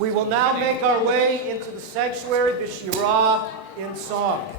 We will now make our way into the sanctuary, b'shirah, in song.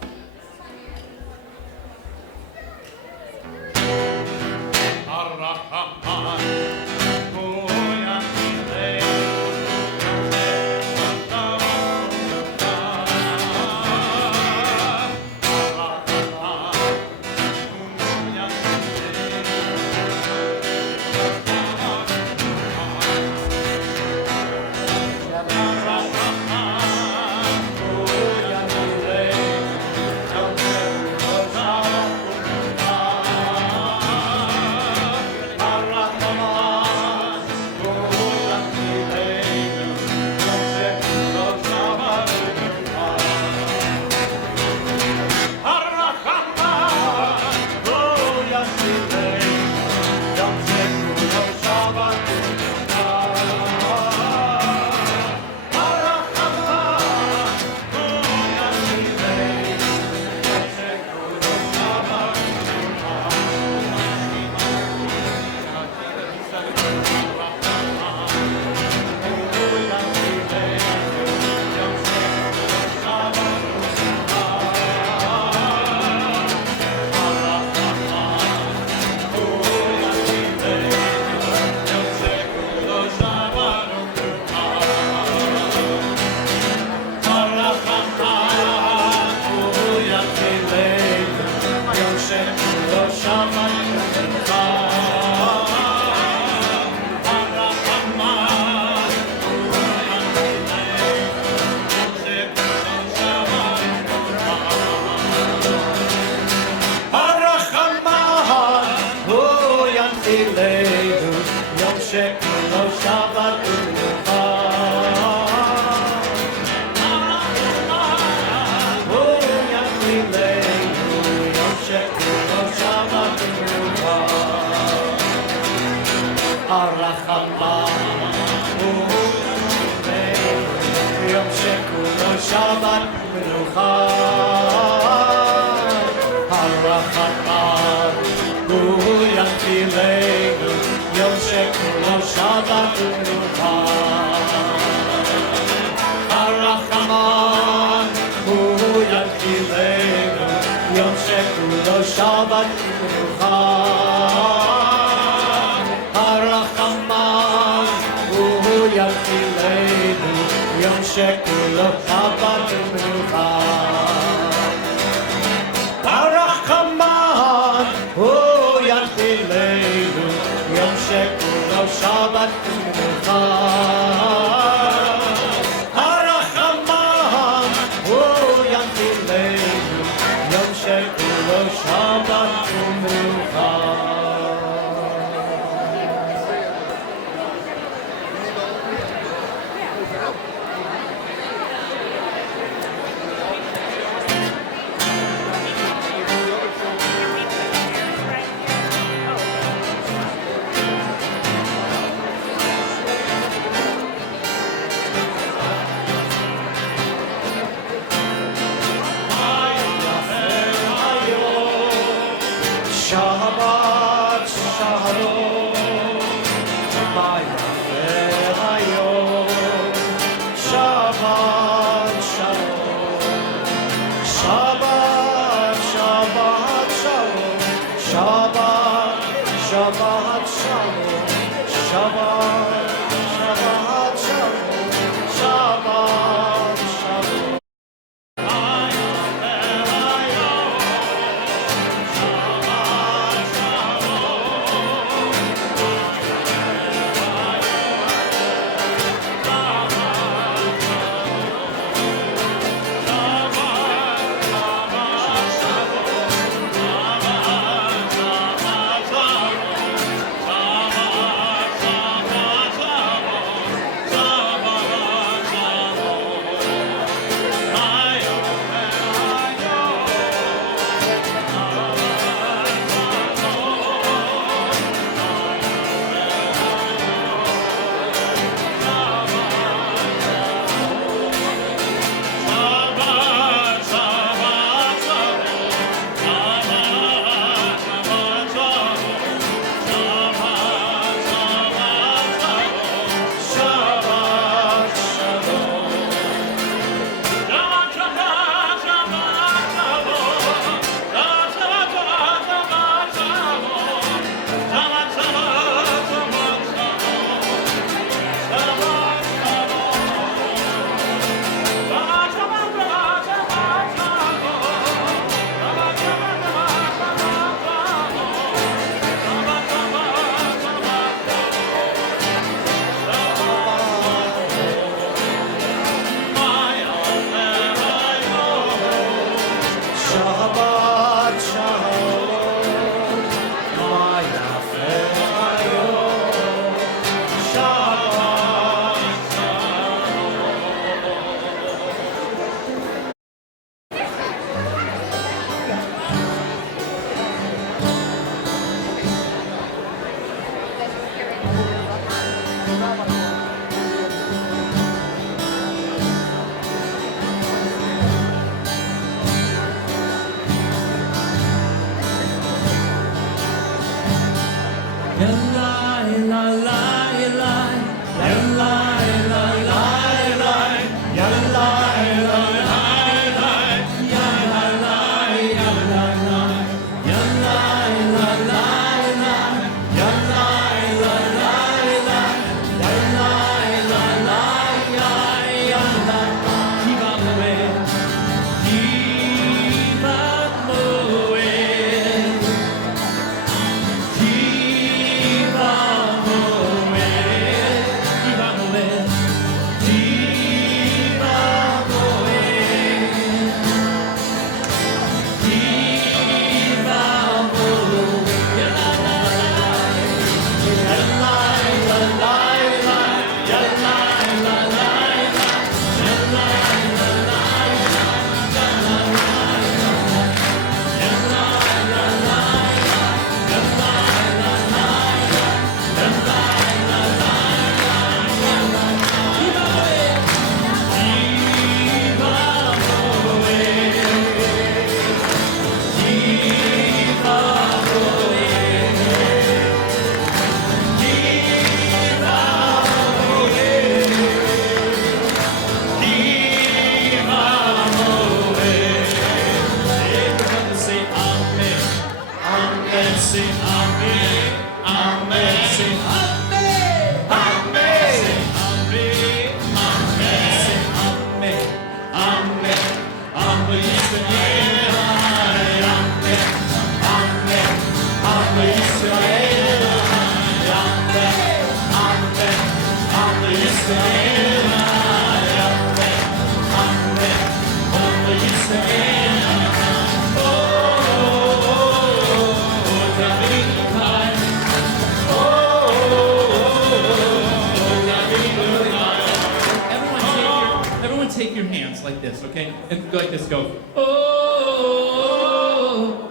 Take your hands like this, okay? And go like this, go. Oh,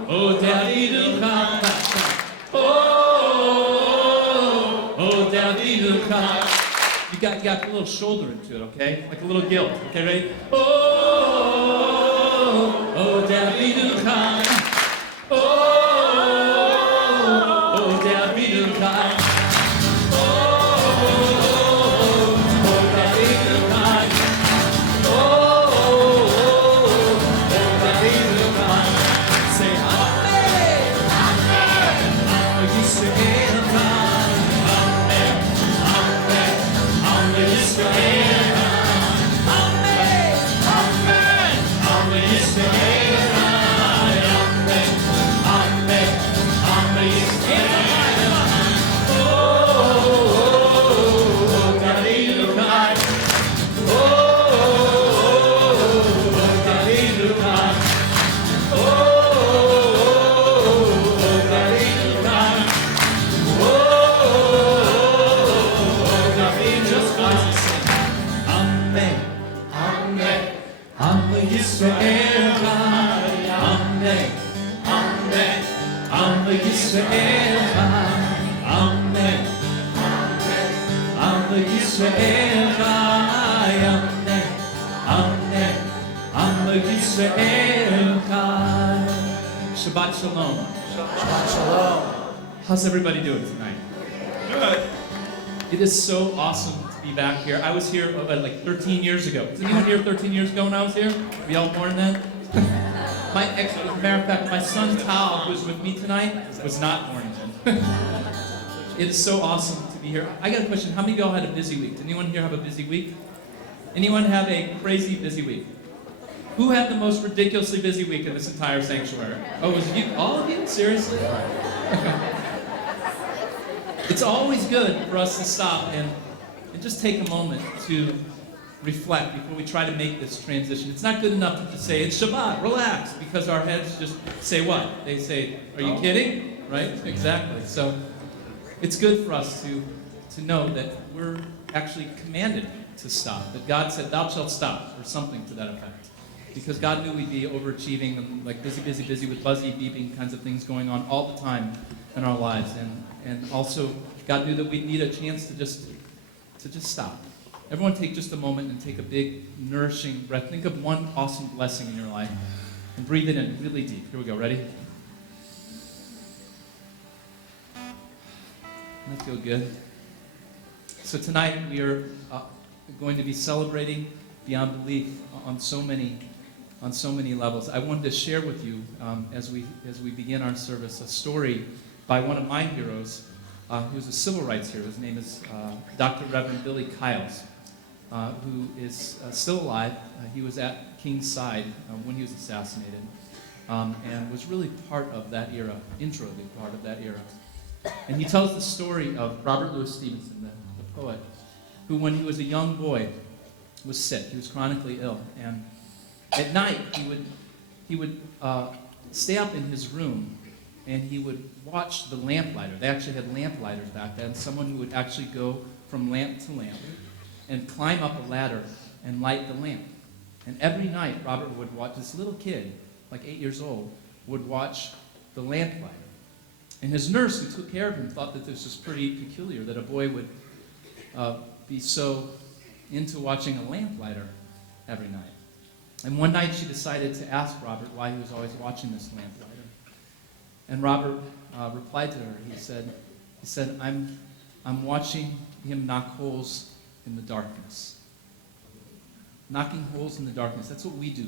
oh, Daddy, do come. Oh, Daddy, do come. You got a little shoulder into it, okay? Like a little guilt, okay, ready? Oh, Daddy, do come. Oh, Daddy, do come. Shabbat Shalom. Shabbat Shalom. How's everybody doing tonight? Good. It is so awesome to be back here. I was here about like 13 years ago. Was anyone here 13 years ago when I was here? We all born then? As a matter of fact, my son Tal, who was with me tonight, was not born then. It is so awesome to be here. I got a question. How many of y'all had a busy week? Did anyone here have a busy week? Anyone have a crazy busy week? Who had the most ridiculously busy week in this entire sanctuary? Oh, was it you? All of you? Seriously? It's always good for us to stop and just take a moment to reflect before we try to make this transition. It's not good enough to just say, it's Shabbat, relax, because our heads just say what? They say, are you kidding? Right? Exactly. So it's good for us to know that we're actually commanded to stop, that God said, thou shalt stop, or something to that effect. Because God knew we'd be overachieving and like busy with buzzy, beeping kinds of things going on all the time in our lives. And also, God knew that we'd need a chance to just stop. Everyone take just a moment and take a big, nourishing breath. Think of one awesome blessing in your life and breathe it in really deep. Here we go. Ready? I feel good. So tonight we are going to be celebrating beyond belief on so many levels. I wanted to share with you as we begin our service a story by one of my heroes, who's a civil rights hero. His name is Dr. Reverend Billy Kiles, who is still alive. He was at King's side when he was assassinated, and was really part of that era, integrally part of that era. And he tells the story of Robert Louis Stevenson, the poet, who when he was a young boy was sick. He was chronically ill, and at night he would stay up in his room, and he would watch the lamplighter. They actually had lamplighters back then, someone who would actually go from lamp to lamp and climb up a ladder and light the lamp. And every night Robert would watch, this little kid, like 8 years old, would watch the lamplighter. And his nurse, who took care of him, thought that this was pretty peculiar, that a boy would be so into watching a lamplighter every night. And one night she decided to ask Robert why he was always watching this lamplighter. And Robert replied to her. He said, I'm watching him knock holes in the darkness. Knocking holes in the darkness. That's what we do.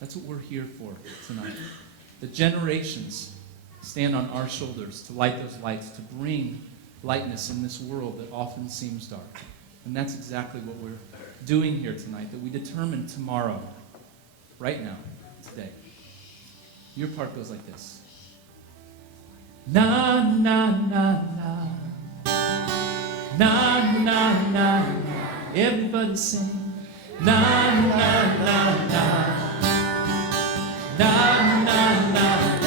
That's what we're here for tonight. The generations stand on our shoulders to light those lights, to bring lightness in this world that often seems dark. And that's exactly what we're doing here tonight, that we determine tomorrow, right now, today. Your part goes like this. Na, na, na, na. Na, na, na, na. Everybody sing. Na, na, na, na. Na, na, na, na.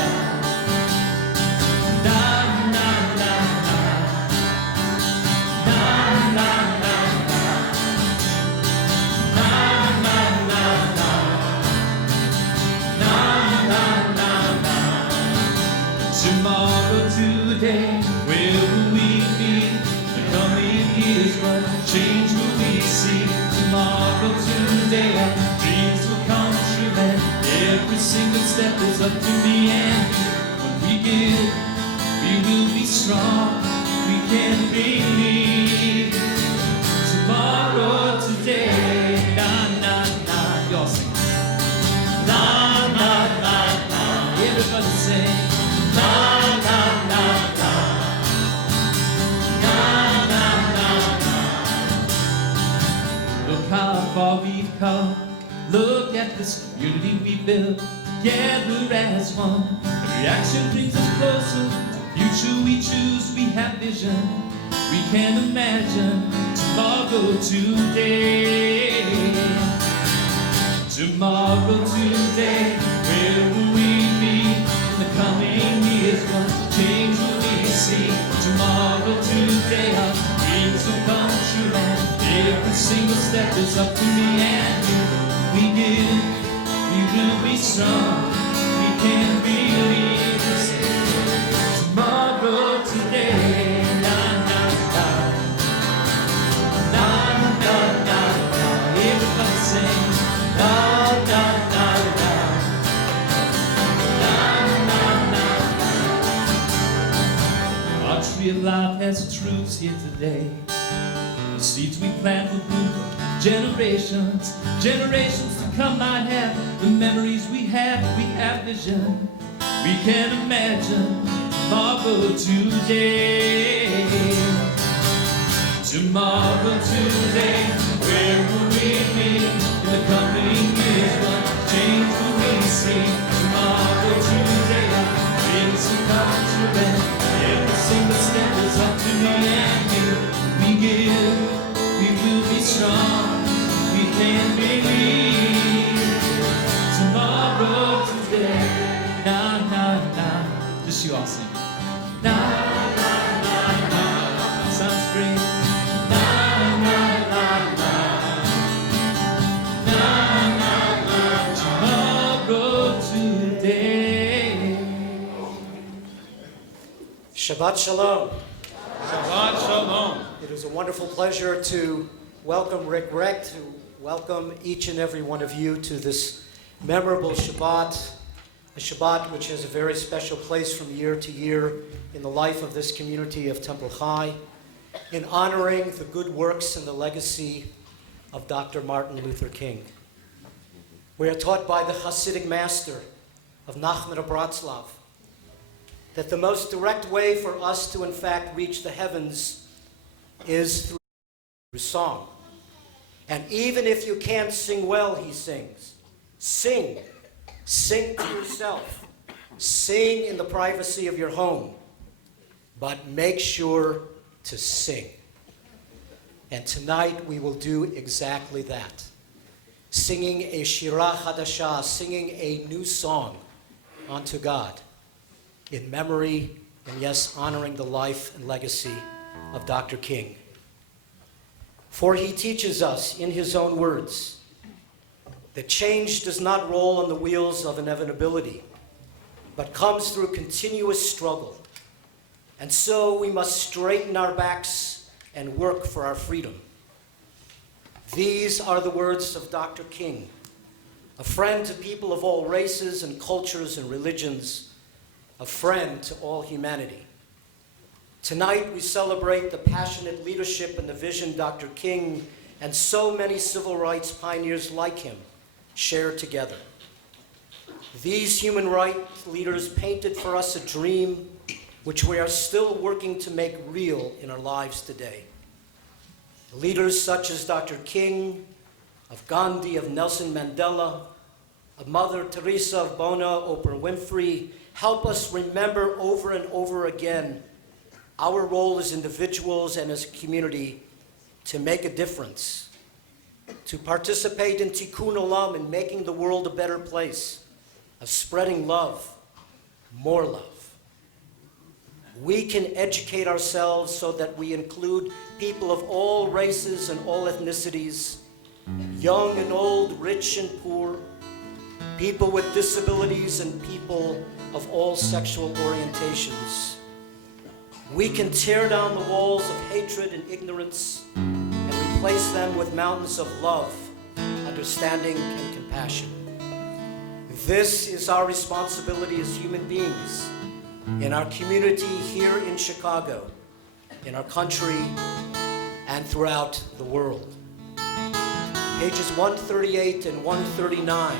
Tomorrow, today, where will we be? The coming years, what change will we see? Tomorrow, today, our dreams will come true, and every single step is up to me and you. When we give, we will be strong, we can believe. Tomorrow, today, na, na, na. Y'all sing. Na, na, na, na. Everybody sing. Na, na, na, na. Na, na, na, na. Look how far we've come. Look at this community we built. Together as one. Every action brings us closer to the future we choose. We have vision. We can imagine tomorrow, today. Tomorrow, today. Where will we be in the coming years? What change will we see? Tomorrow, today, our dreams will come true, and every single step is up to me and you. We give, we will be strong, we can believe. Tomorrow, today, na, na, na. Na, na, na, na. Everybody sing. Na, na, na, na. Our tree of life has truths here today. The seeds we plant will bloom for generations. Generations to come might have the memories we have vision. We can imagine tomorrow, today. Tomorrow, today, where will we be in the coming years? What change will we see? Tomorrow, today, our dreams will come true, and every single step is up to me and you. We give, we will be strong, we can believe. Tomorrow, today, na, na, na. Just you all sing. Na, na, na, na. Sounds great. Na, na, na, na. Na, na, na. Tomorrow, today. Shabbat Shalom. Shabbat Shalom. It is a wonderful pleasure to welcome Rick Recht, to welcome each and every one of you to this memorable Shabbat. a Shabbat which has a very special place from year to year in the life of this community of Temple Chai, in honoring the good works and the legacy of Dr. Martin Luther King. We are taught by the Hasidic master of Nachman of Bratslav that the most direct way for us to in fact reach the heavens is through song. And even if you can't sing well, he sings, sing. Sing to yourself. Sing in the privacy of your home. But make sure to sing. And tonight we will do exactly that. Singing a Shirah Hadashah, singing a new song unto God in memory and yes, honoring the life and legacy of Dr. King. For he teaches us in his own words that change does not roll on the wheels of inevitability, but comes through continuous struggle. And so we must straighten our backs and work for our freedom. These are the words of Dr. King, a friend to people of all races and cultures and religions, a friend to all humanity. Tonight we celebrate the passionate leadership and the vision Dr. King and so many civil rights pioneers like him shared together. These human rights leaders painted for us a dream which we are still working to make real in our lives today. Leaders such as Dr. King, of Gandhi, of Nelson Mandela, of Mother Teresa of Bona, Oprah Winfrey, help us remember over and over again our role as individuals and as a community to make a difference, to participate in Tikkun Olam, in making the world a better place, of spreading love, more love. We can educate ourselves so that we include people of all races and all ethnicities, young and old, rich and poor, people with disabilities and people of all sexual orientations. We can tear down the walls of hatred and ignorance and replace them with mountains of love, understanding, and compassion. This is our responsibility as human beings in our community here in Chicago, in our country, and throughout the world. Pages 138 and 139.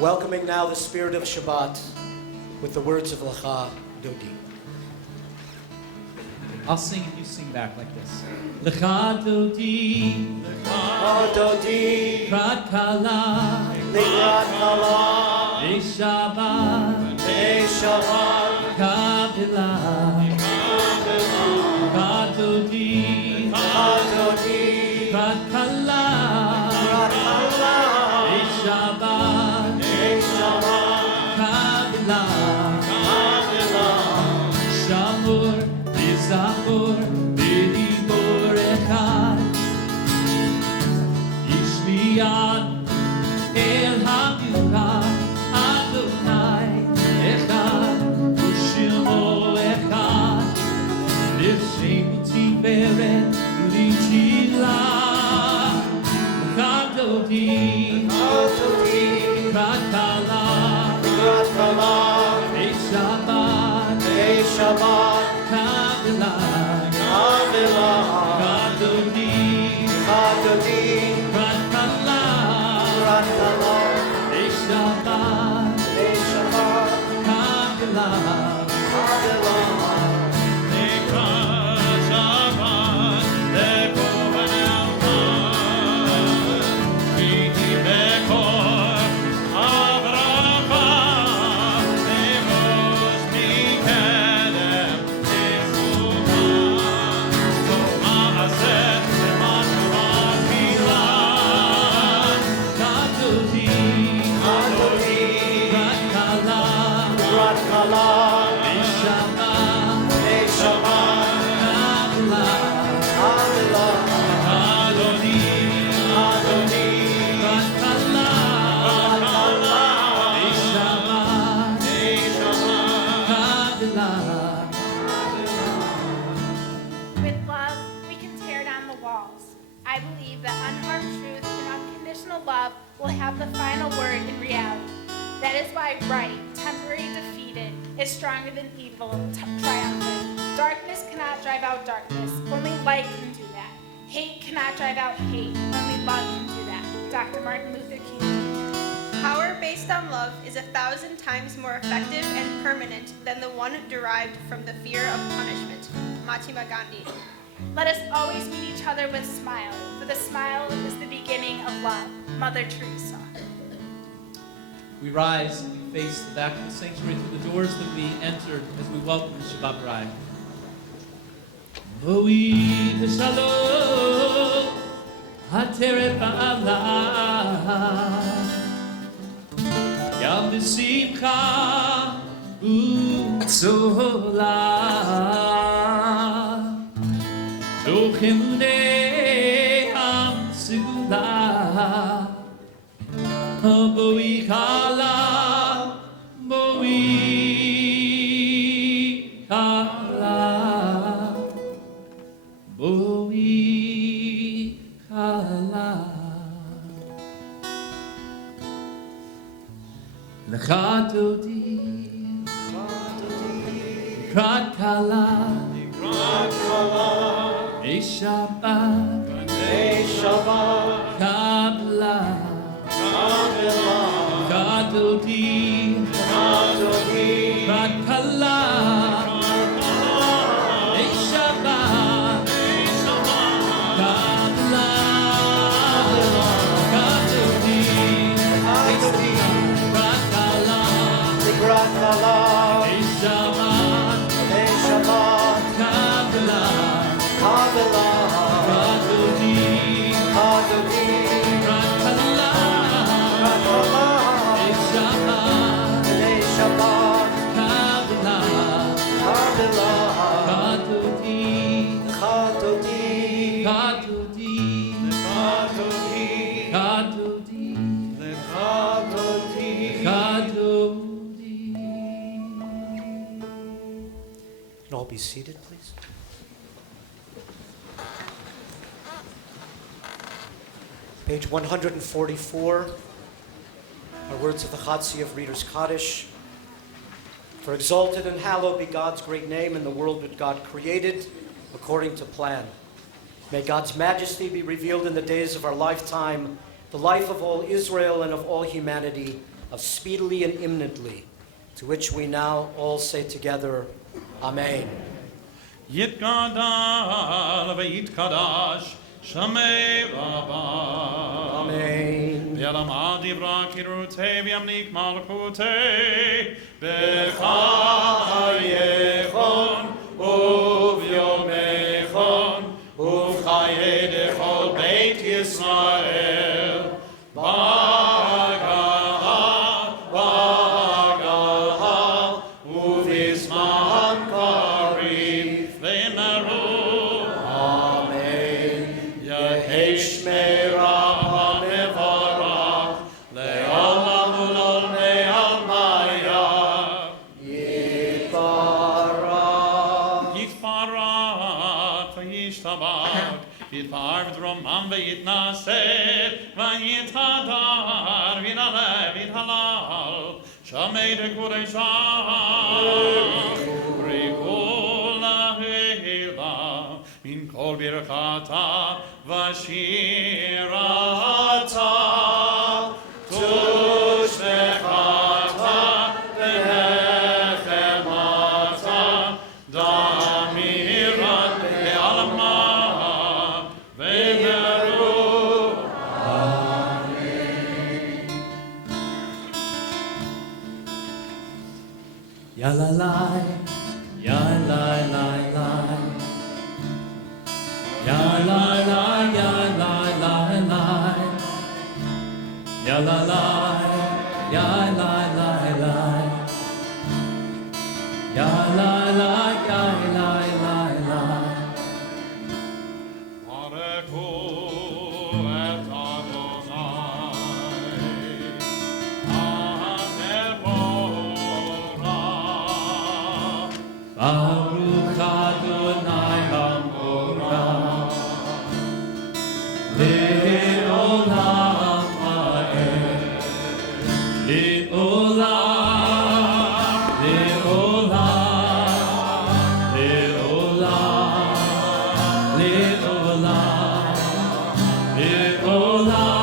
Welcoming now the spirit of Shabbat with the words of Lecha Dodi. I'll sing and you sing back like this. Lecha Dodi, Lecha Dodi, Krat Kala, Likrat Kala, Shabbat, Shabbat, Kavila, Lecha Dodi, Krat Kala, Shabbat, Kavila, Shamur, Zachor, B'dibor Echad, Yishmiyad, El HaMichad, Adonai Echad, U'Shemo Echad, L'Shem Tiferet U'Tila, Kadodi, Krat Kala, Shabbat, Shabbat, Kavila, Kadodi, Krat Kala, Shabbat, Kavila, With love, we can tear down the walls. I I believe that unharmed truth and unconditional love will have the final word in reality. That is why right, temporary defeated, is stronger than evil, triumphant. Darkness cannot drive out darkness. Only light can do that. Hate cannot drive out hate. Only love can do that. Dr. Martin Luther King. Power based on love is 1,000 times more effective and permanent than the one derived from the fear of punishment. Mahatma Gandhi. Let us always meet each other with smile, for the smile is the beginning of love. Mother Teresa. We rise and we face the back of the sanctuary through the doors that we entered as we welcome the Shabbat bride. Boi v'shalom, hateret ba'ala, yam v'simcha u'tzola, zochemune am segula. Boi kala, boi kala, boi kala. Lecha dodi, likrat kala, B'nei Shabbat, kabla. Kadodi, Rakala, Eshaba, Kabla, Kadodi, Rakala, Eshaba, Kabla, Kadodi, Rakala. Can all be seated, please? Page 144 are words of the Chatzi of Reader's Kaddish. For exalted and hallowed be God's great name in the world that God created according to plan. May God's majesty be revealed in the days of our lifetime, the life of all Israel and of all humanity, of speedily and imminently, to which we now all say together, Amen. Yitgadal v'yitkadash Shamei Rabba. Amen. V'yalamad yivra kirutei v'yamlik malchutei B'cha hayechon uvyomechon uv'chayei dechol Beit Yisrael B'galha uv'izman kariv v'meru Amen. Yehi shmeira ha'mevarach le'olam ulol me'almaya Yitbarach v'yishtabach Yitbar v'dromam v'yitnaser v'yithadar v'yinaleh v'yithalal Shamei dekureshah Rikul lahila Min kol birchata v'shirata Tushbechata v'nechemata Damirat le'alma v'meru Ya la la, ya la la la, ya la la, ya la la la, ya la la, ya la la la, ya la la, ya la la la. Bareku et Adonai, Atemora. Baruch Adonai Hamora, Le'olam, le'olam, le'olam.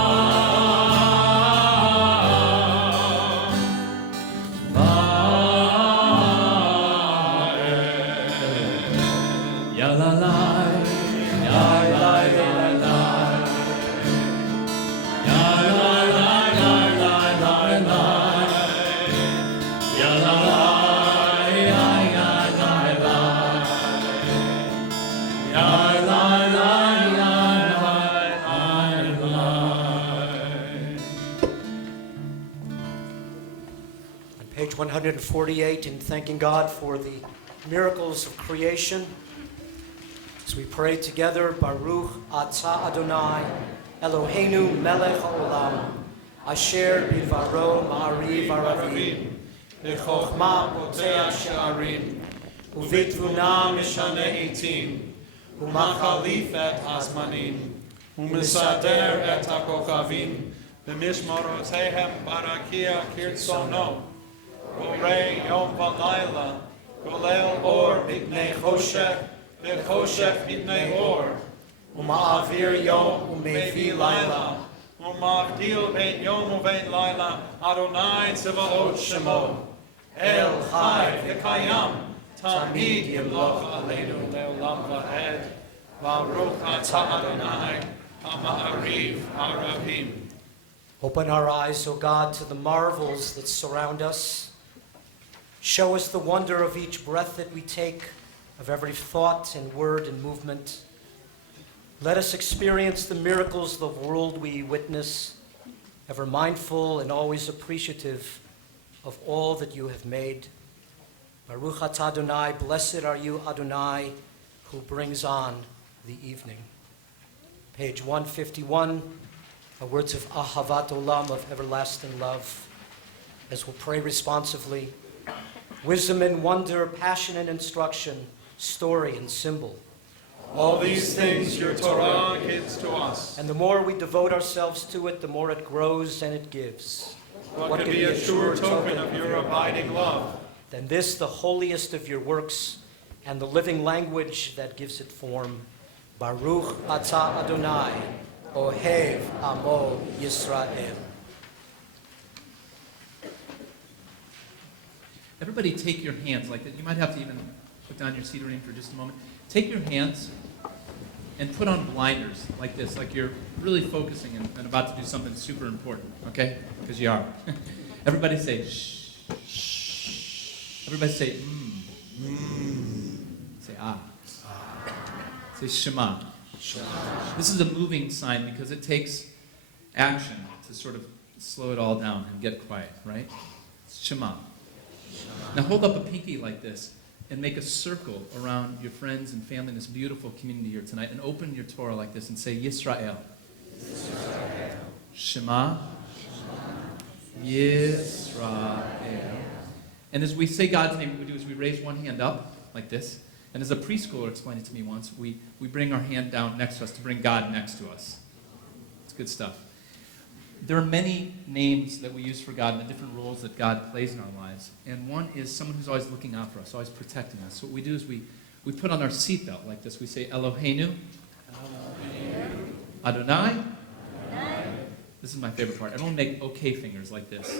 Page 148, in thanking God for the miracles of creation, as we pray together, Baruch Atah Adonai, Eloheinu melech haolam, asher bidvaro ma'ariv aravim, b'chokhmah poteach she'arim, uvitvuna mishane eitim, umachalif et hazmanim, ומסדר את הכוכבים, במשמרותיהם ברקיע כרצונו. בורא יום ולילה, כולל אור מפני חושך, וחושך מפני אור. ומעביר יום ומביא לילה, ומבדיל בין יום ובין לילה, אדוני צבאות שמו. אל חי וקיים, תמיד ימלוך עלינו לעולם ועד. ברוך אתה אדוני, המעריב ערבים. Open our eyes, O God, to the marvels that surround us. Show us the wonder of each breath that we take, of every thought and word and movement. Let us experience the miracles of the world we witness, ever mindful and always appreciative of all that you have made. Baruch atah Adonai, blessed are you, Adonai, who brings on the evening. Page 151, words of Ahavat Olam, of everlasting love, as we'll pray responsively. Wisdom and wonder, passion and instruction, story and symbol. All these things your Torah gives to us. And the more we devote ourselves to it, the more it grows and it gives. What could be a sure token of your abiding love than this, the holiest of your works, and the living language that gives it form. Baruch atah Adonai, Ohev Amo Yisrael. Everybody take your hands like that. You might have to even put down your cedar ring for just a moment. Take your hands and put on blinders like this, like you're really focusing and about to do something super important, okay? Because you are. Everybody say, shh. Shh. Everybody say, Say, ah. Say, Shema. Shema. This is a moving sign because it takes action to sort of slow it all down and get quiet, right? Shema. Now hold up a pinky like this and make a circle around your friends and family in this beautiful community here tonight, and open your Torah like this and say Yisrael. Yisrael. Shema. Yisrael. And as we say God's name, what we do is we raise one hand up like this, and as a preschooler explained it to me once, we bring our hand down next to us to bring God next to us. It's good stuff. There are many names that we use for God and the different roles that God plays in our lives. And one is someone who's always looking out for us, always protecting us. So what we do is we put on our seatbelt like this. We say Eloheinu, Adonai. This is my favorite part. Everyone make okay fingers like this.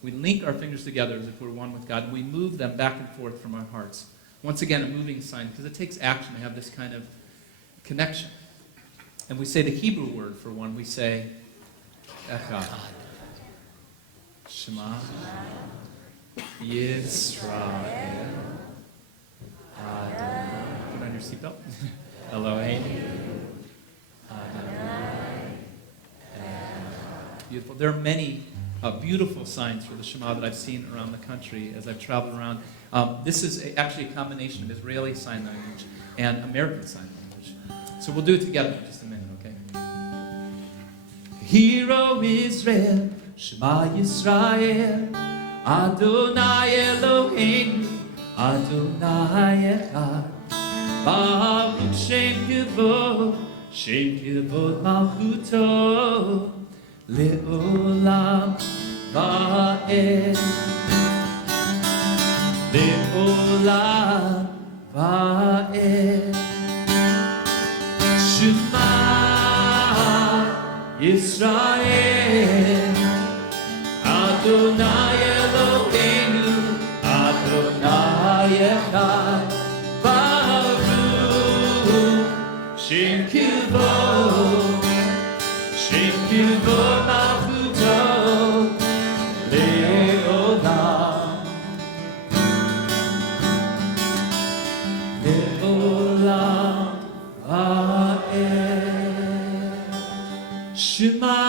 We link our fingers together as if we're one with God, and we move them back and forth from our hearts. Once again, a moving sign, because it takes action to have this kind of connection. And we say the Hebrew word for one. We say Echad. Shema. Yisrael. Adonai. Put on your seatbelt. Eloheinu. Adonai. Beautiful. There are many beautiful signs for the Shema that I've seen around the country as I've traveled around. This is actually a combination of Israeli Sign Language and American Sign Language. So we'll do it together in just a minute, okay? Hear, O Israel, Shema Yisrael, Adonai Eloheinu, Adonai Echad, Baruch Shem Kivod Malchuto, Le'olam Va'ed, Le'olam va'ed. Shema Yisrael, Adonai Eloheinu, Adonai Echad, Baruch Shem Kivod, Shem Kivod Malchuto Le'olam, Le'olam va'ed. Shema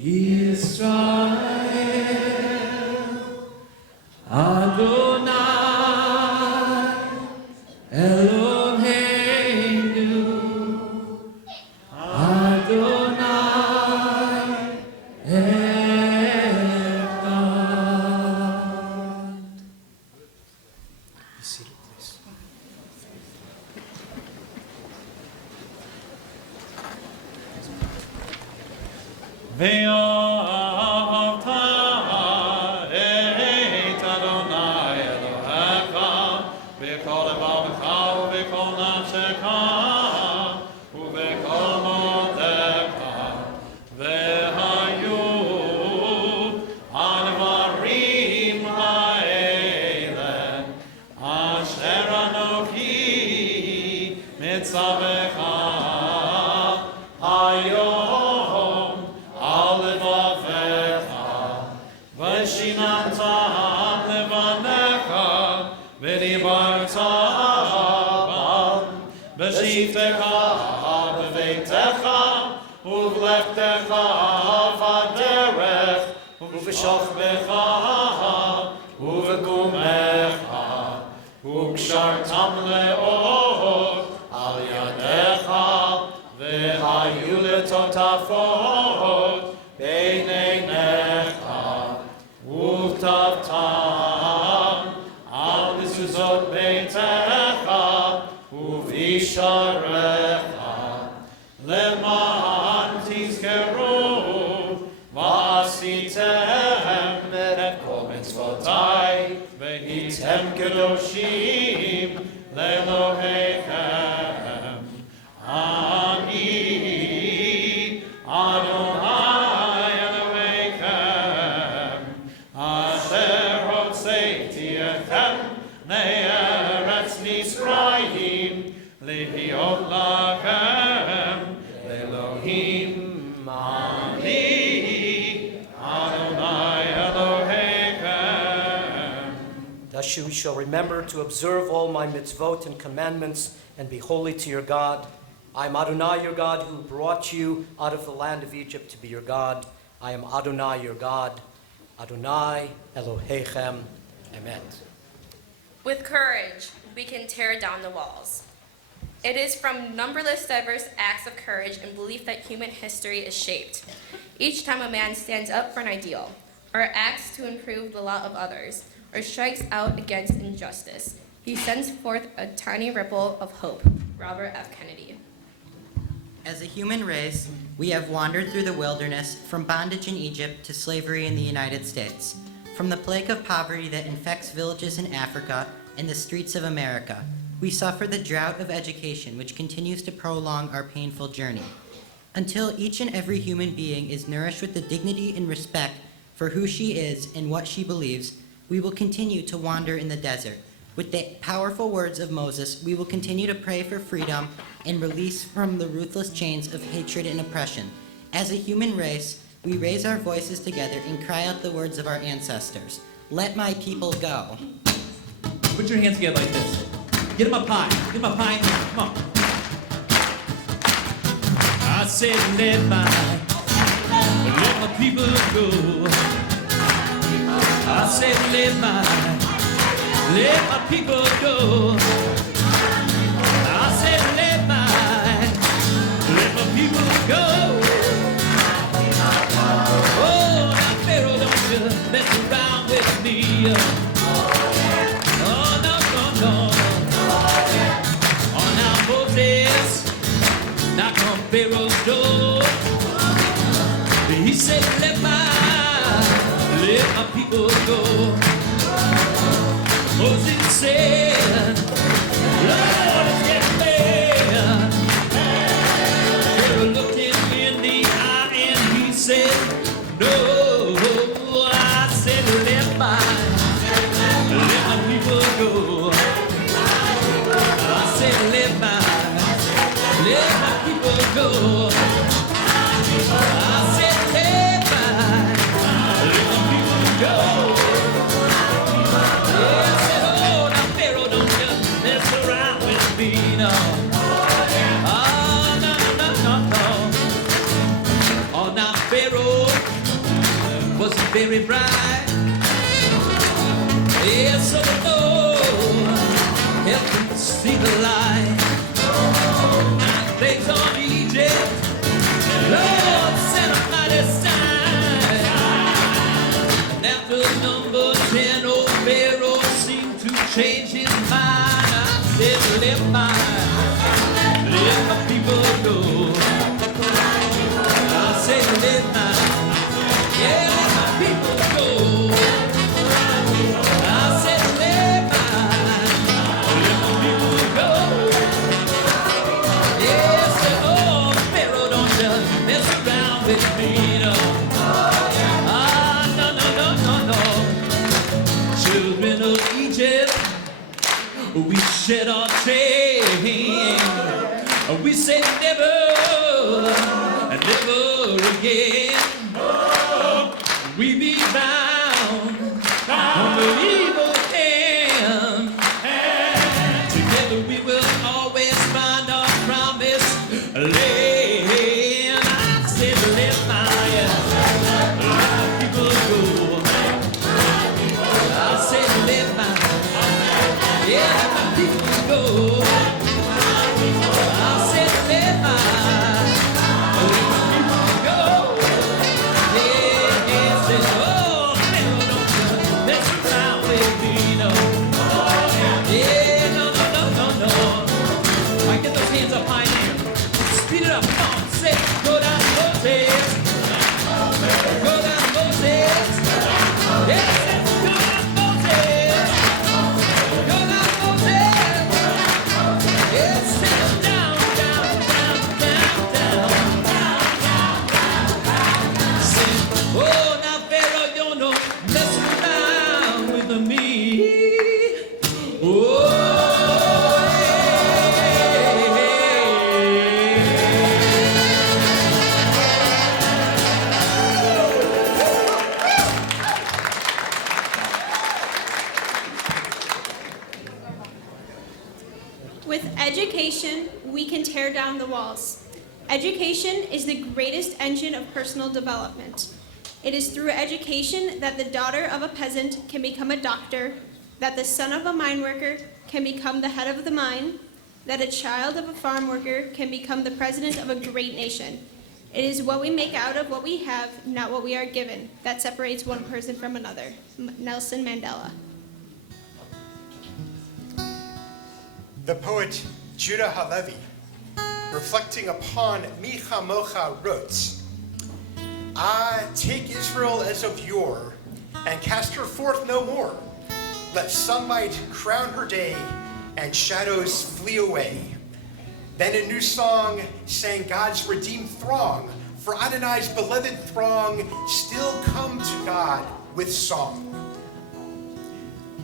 Yisrael, Adonai Eloheinu, Adonai Echad. Be seated, please. ואהבת את אדוני אלוהיך בכל לבבך ובכל נפשך ובכל מאודך, והיו הדברים האלה אשר אנוכי מצווך היום על לבבך, ושיננתם לבניך, ודיברת בם בשבתך בביתך ובלכתך בדרך ובשוכבך ובקומך, וקשרתם לאור על ידיך, והיו לטוטפות בין עיניך, וכתבתם על מזוזות ביתך ובשעריך, למען תזכרו ועשיתם את כל מצוותיי, והייתם קדושים לאלוהיכם. אני אדוני אלוהיכם, אשר הוצאתי אתכם מארץ מצרים, להיות לכם לאלוהים. אני אדוני אלוהיכם. Thus you shall remember to observe all my mitzvot and commandments and be holy to your God. I am Adonai your God who brought you out of the land of Egypt to be your God. I am Adonai your God. Adonai Elohechem. Amen. With courage, we can tear down the walls. It is from numberless diverse acts of courage and belief that human history is shaped. Each time a man stands up for an ideal, or acts to improve the lot of others, or strikes out against injustice, he sends forth a tiny ripple of hope. Robert F. Kennedy. As a human race, we have wandered through the wilderness, from bondage in Egypt to slavery in the United States, from the plague of poverty that infects villages in Africa and the streets of America. We suffer the drought of education, which continues to prolong our painful journey. Until each and every human being is nourished with the dignity and respect for who she is and what she believes, we will continue to wander in the desert. With the powerful words of Moses, we will continue to pray for freedom and release from the ruthless chains of hatred and oppression. As a human race, we raise our voices together and cry out the words of our ancestors. Let my people go. Put your hands together like this. Get him up high. Get him up high. Come on. I said, let my people go. I said, let my people go. I said, let my people go. Oh, now Pharaoh, don't you mess around with me. Oh, no, no, no. Oh, now Moses, knock on Pharaoh's door. He said, let my people go. Oh, said, Lord, it's getting bad. Pharaoh looked him in the eye and he said, no. I said, let my people go. I said, let my people go. I said, let my people go. Yeah, I said, oh, now Pharaoh, don't just mess around with me, no. Oh, no, no, no, no. Oh, now Pharaoh was very bright. Yeah, so the Lord helped him see the light. Now plagues on Egypt, Lord sent a mighty sign. And after number 10, old Pharaoh seemed to change his mind. I said, let my people go. I said, let my people go. I said, let my people go. Yes, oh, Pharaoh, don't just mess around with me, no. Ah, no, no, no, no, no. Children of Egypt, we shed our chains. We say never, never again. We be bound on the evil hand. Together we will always find our promised land. I said, let my people go. I said, let my people go. I said, let my people go. Yeah, said, oh, Pharaoh, don't you mess around with me, no. Yeah, no, no, no, no, no. All right, get those hands up high now. Speed it up, come on, say, go down Moses. Go down Moses. Yeah, say, go down Moses. Go down Moses. Yeah, say, down, down, down, down, down. Say, oh, now Pharaoh, you don't mess around with me. Oh, With education, we can tear down the walls. Education is the greatest engine of personal development. It is through education that the daughter of a peasant can become a doctor, that the son of a mine worker can become the head of the mine, that a child of a farm worker can become the president of a great nation. It is what we make out of what we have, not what we are given, that separates one person from another. Nelson Mandela. The poet Judah Halevi, reflecting upon Mi Chamocha, wrote, "Ah, take Israel as of yore, and cast her forth no more. Let sunlight crown her day, and shadows flee away." Then a new song sang God's redeemed throng, for Adonai's beloved throng still come to God with song.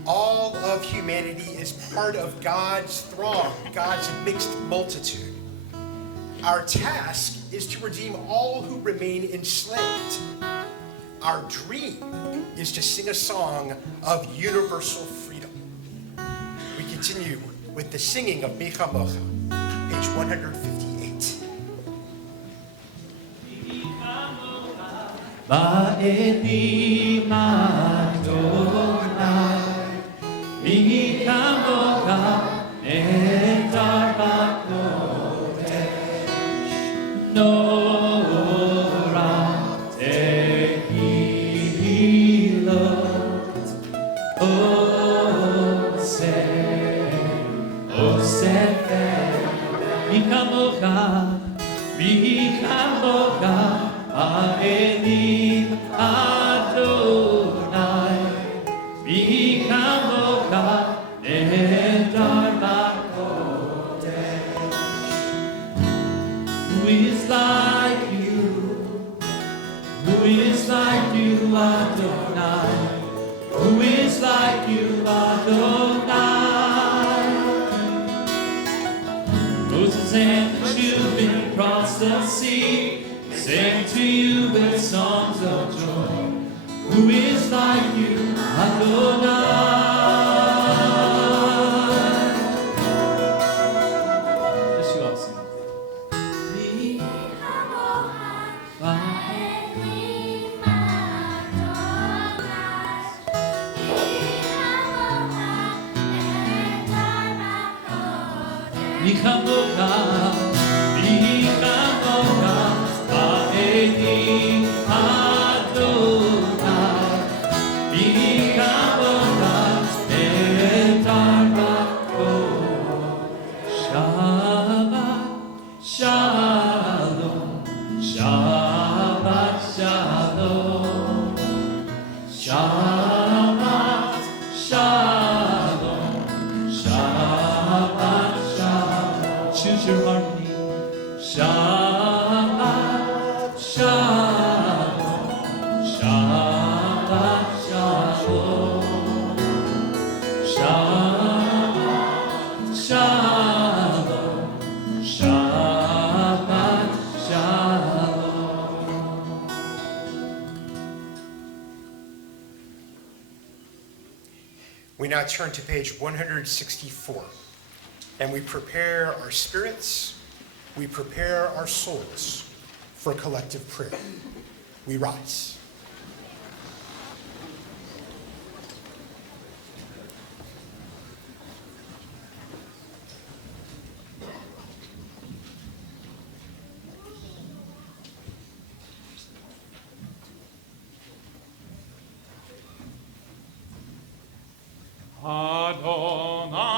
All of humanity is part of God's throng, God's mixed multitude. Our task is to redeem all who remain enslaved. Our dream is to sing a song of universal freedom. We continue with the singing of Mi Chamocha, page 158. Ba'elim Adonai, Mi Chamocha, Etar HaKodesh, Nora Tehilot, Oseh, Mi Chamocha, Ba'elim Adonai, Mi Chamocha, Adonai? Who is like you, Adonai? Moses and the children crossed the sea, sang to you with songs of joy. Who is like you, Adonai? Yes, you all sing. Nichamocha, Nichamocha, Ba'eni Adonai, Nichamocha, Etarmako, Shabbat Shalom, Shabbat Shalom, Shabbat Shalom, Shabbat Shalom. Choose your harmony. Shabbat Shalom, Shabbat Shalom, Shabbat Shalom, Shabbat Shalom. We now turn to page 164, and we prepare our spirits, we prepare our souls for collective prayer. We rise. Adonai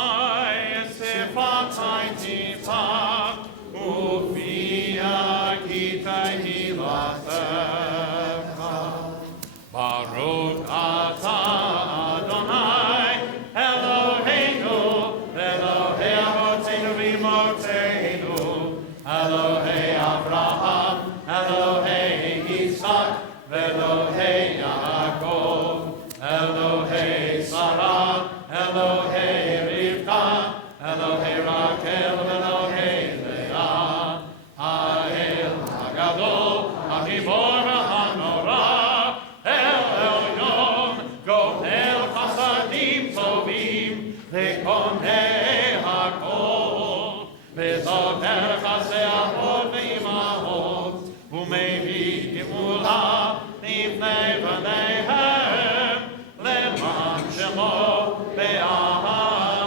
sefatai tifach ufia kitai hilatecha. Baruch atah Adonai Eloheinu Elohei avotenu v'imotenu Elohei Avraham Elohei Yitzchak Elohei Yaakov Elohei Sarah Elohei Rivka, Elohei Rakel, Elohei Leah, Ha'el HaGadol, HaGibor HaNorah, El Elyon, Gonel Chasadim Tovim, Lekonei HaKol, Bezoter Chasei Avot Ve'imahot, U'mevit Gemula, Nifnei V'neihem, Leman Shemo, Be'ahava,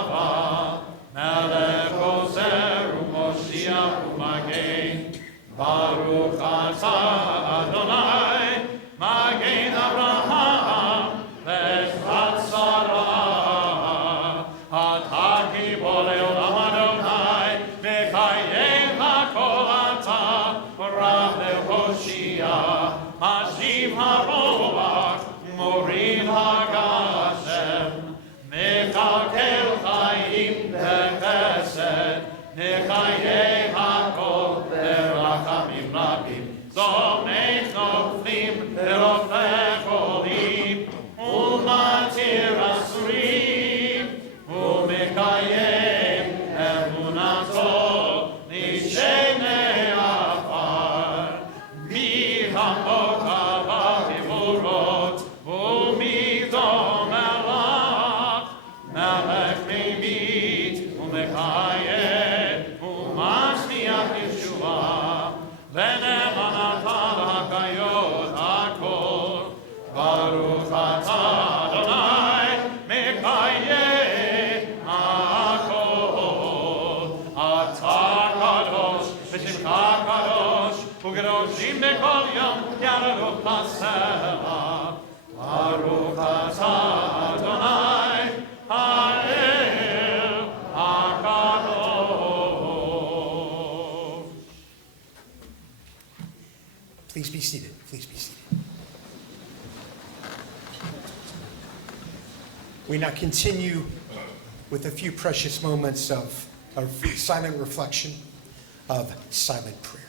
Melech Ozer u'Moshiach u'Magen, Baruch atah Adonai, Magen Avraham, V'ezrat Sarah, Atah Gibor Le'olam Adonai, Mekayem HaKol atah, Rav Le'Hoshia, Mashiv HaRoach, Morim HaGashem, Mechakel Chaim Bechesed, Nechayei HaKol Berachamim Rabim, Zonei Noflim Beroflech Olim, Umatir Asurim, Umekayem Emunato, Nishenei Afar, Mi Hamocha B'Himurot, Umidom Elach, Melech Meimit, Umechayed, Umashniach Yeshua, V'ne'eman atah l'hakayot hakol, Baruch atah Adonai, Mekayed hakol, Atah kadosh, v'shimcha kadosh, u'kedoshim b'kol yom, Yaruch l'sela. Baruch atah Adonai, Ha'el HaKadosh. Please be seated. Please be seated. We now continue with a few precious moments of silent reflection, of silent prayer.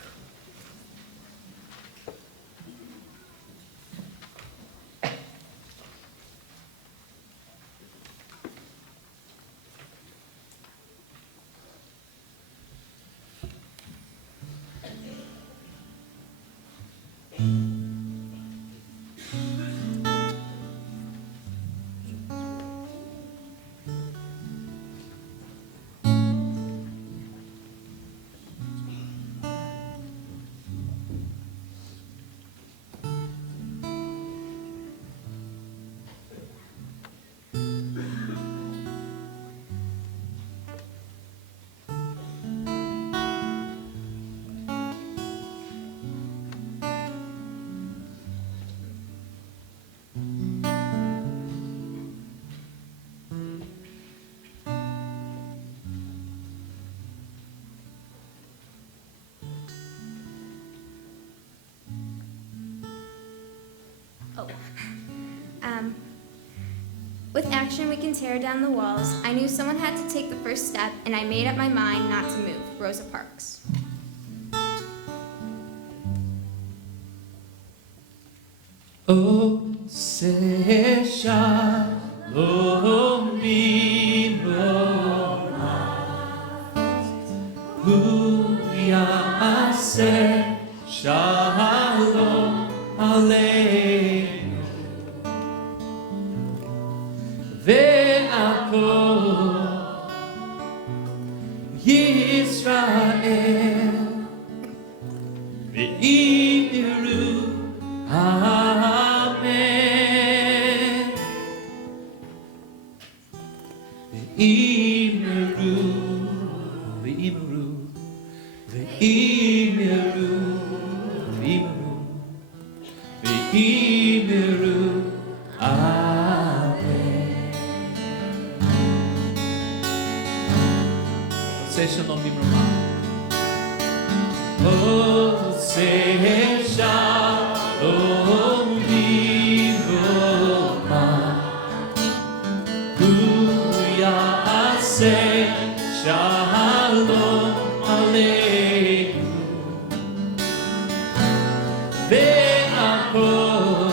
With action, we can tear down the walls. I knew someone had to take the first step, and I made up my mind not to move. Rosa Parks. Oh, say shalom bimroma, hu yaseh shalom aleinu, ve'akol Yisrael ve'imiru. Amen. Ve'imiru, ve'imiru, ve'imiru, ve'imiru, ve'imiru. Amen. Say shalom b'imroma. Oh, say shalom b'imroma, hu yaseh shalom aleinu, ve'akol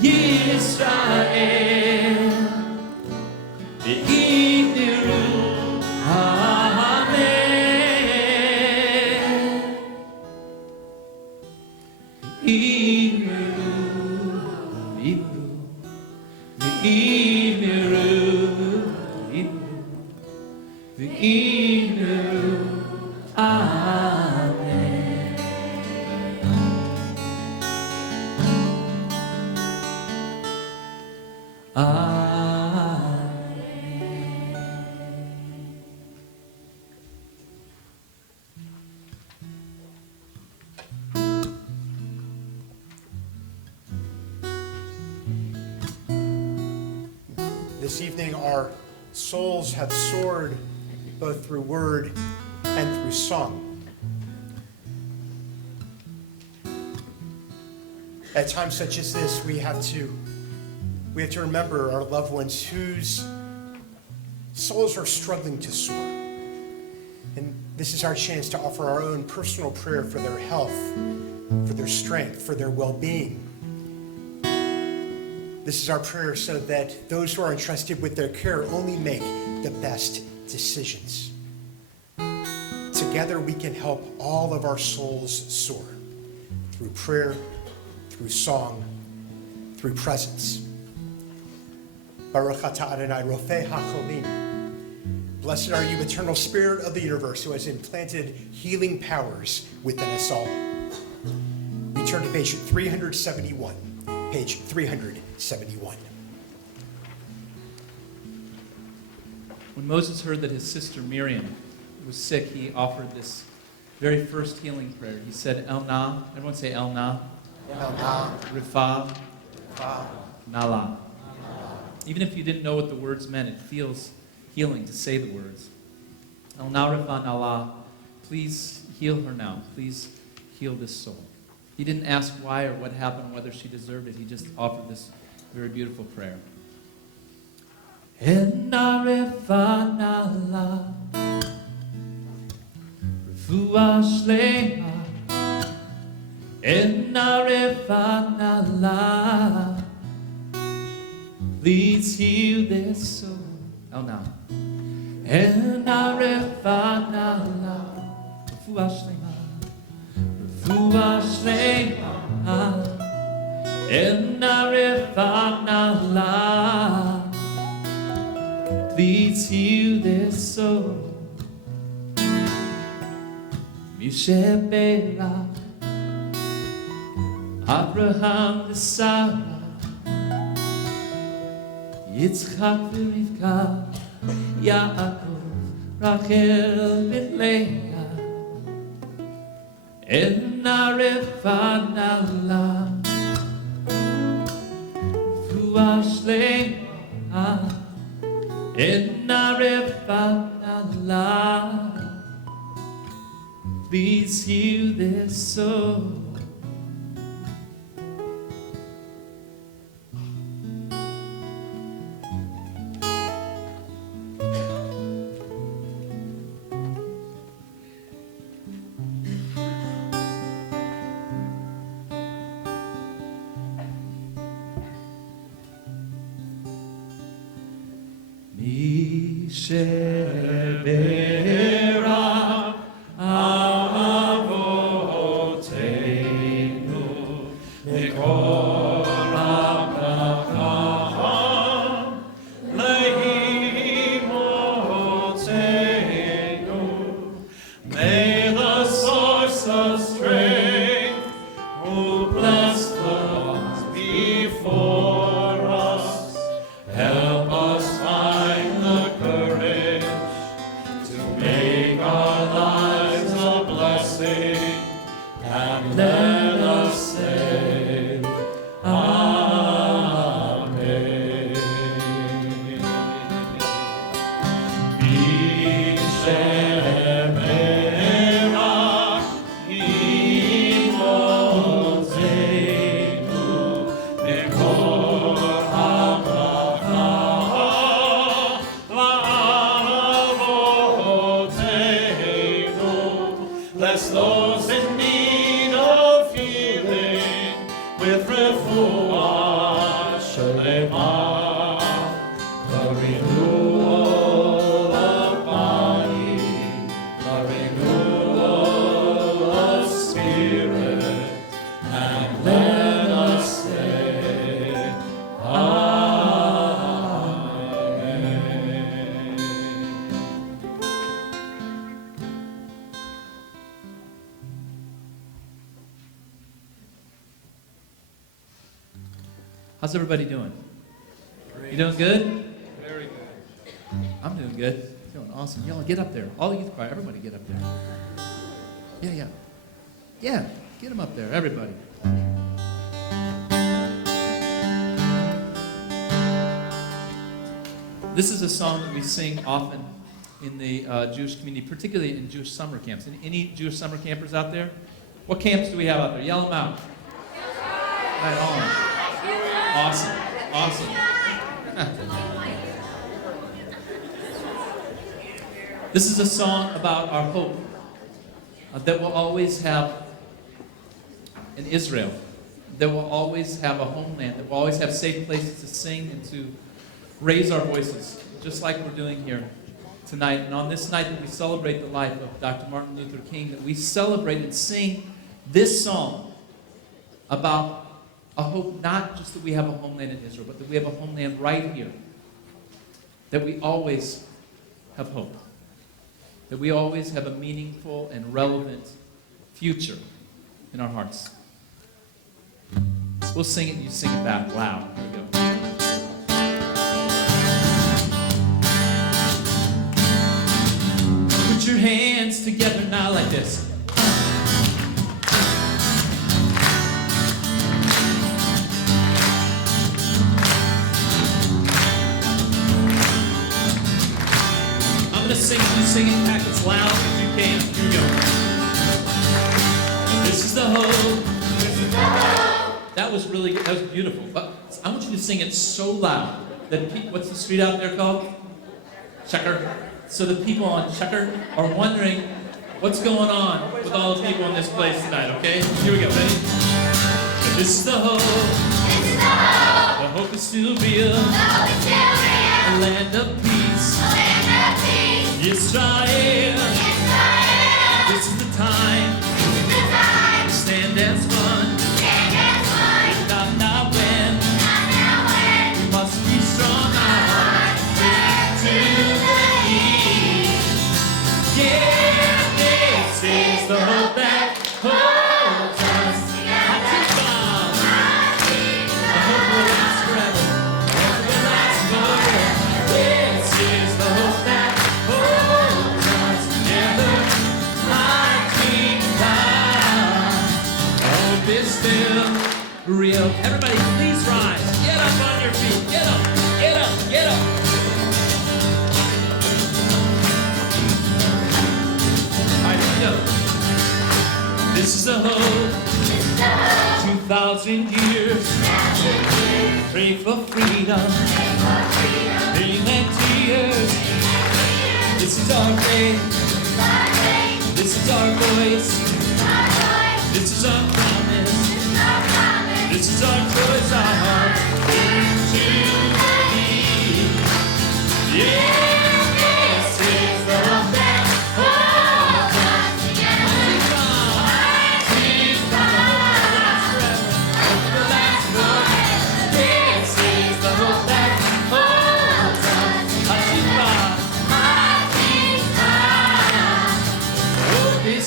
Yisrael ve'imiru. This evening, our souls have soared both through word and through song. At times such as this, we have to remember our loved ones whose souls are struggling to soar. And this is our chance to offer our own personal prayer for their health, for their strength, for their well-being. This is our prayer so that those who are entrusted with their care only make the best decisions. Together we can help all of our souls soar through prayer, through song, through presence. Baruch atah Adonai Rofei HaCholim. Blessed are you, eternal Spirit of the universe, who has implanted healing powers within us all. We turn to page 371. Page 371. When Moses heard that his sister Miriam was sick, he offered this very first healing prayer. He said, El Na. Everyone say El Na. El Na. Rifa. Nala. Even if you didn't know what the words meant, it feels healing to say the words. El Na Rifa Nala. Please heal her now. Please heal this soul. He didn't ask why or what happened, whether she deserved it. He just offered this very beautiful prayer. Ena refanala, refuah shlema. Ena refanala, please heal this soul. Oh no. Ena refanala, refuah shlema. Refuah shlema, ena refanala, please heal this soul. Moshe Berach, Abraham and Sarah, Yitzchak v'Rivka, Yaakov, Rachel and Leah. Ena refanala, refuah shlema. Ena refanala, please heal this soul. Shebera Avoteinu Mikol HaBrachah Lehimoteinu. May the source of strength who bless us before us help us find the courage to make our lives a blessing, and let us say, Amen. B'Shemerach Imoteinu Mikol HaBrachah La'avoteinu. Bless those in need of healing with refuah shlema, the renewal of body, the renewal of spirit, and let us say, Amen. How's everybody doing? You doing good? Very good. I'm doing good. Doing awesome. Y'all get up there. All the youth choir, everybody get up there. Yeah. Yeah, get them up there, everybody. This is a song that we sing often in the Jewish community, particularly in Jewish summer camps. Any Jewish summer campers out there? What camps do we have out there? Yell them out. Right on. Awesome. This is a song about our hope that we'll always have in Israel, that we'll always have a homeland, that we'll always have safe places to sing and to raise our voices, just like we're doing here tonight. And on this night that we celebrate the life of Dr. Martin Luther King, that we celebrate and sing this song about a hope, not just that we have a homeland in Israel, but that we have a homeland right here. That we always have hope. That we always have a meaningful and relevant future in our hearts. So we'll sing it and you sing it back loud. Here we go. Put your hands together now like this. I'm going to sing, you sing it back as loud as you can. Here we go. This is the hope. This is the hope. That was really good. That was beautiful. But I want you to sing it so loud that what's the street out there called? Checker. So the people on Checker are wondering what's going on with all the people in this place tonight, okay? Here we go. Ready? This is the hope. This is the hope. The hope is still real. The hope is still real. A land of peace. A land of peace. Israel. Israel. This is the time. This is the time. Stand as one. Stand as one. If not now, when? Not now, when? We must be strong. Our hearts turn to the east. Yeah, this is the hope that holds us. Hatikvah. A hope will last forever. A hope will last forever. This is the hope that holds us together. Hatikvah. Hope is still real. Everybody, please rise. Get up on your feet. Get up. Get up. Get up. All right, here we go. This is the hope. 2,000 years. Pray for freedom. Pain and tears. This is our faith. This is our voice. This is our promise. This is our choice. Our hearts turn to the east. Yeah.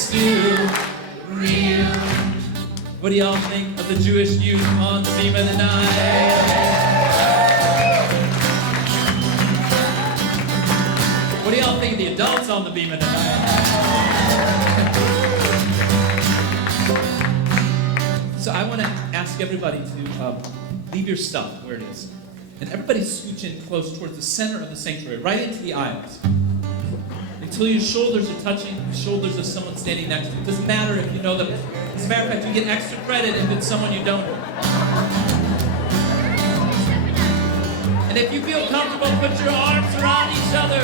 still real. What do y'all think of the Jewish youth on the beam of the night? What do y'all think of the adults on the beam of the night? So I want to ask everybody to leave your stuff where it is. And everybody scooch in close towards the center of the sanctuary, right into the aisles. Until your shoulders are touching the shoulders of someone standing next to you. It doesn't matter if you know them. As a matter of fact, you get extra credit if it's someone you don't know. And if you feel comfortable, put your arms around each other.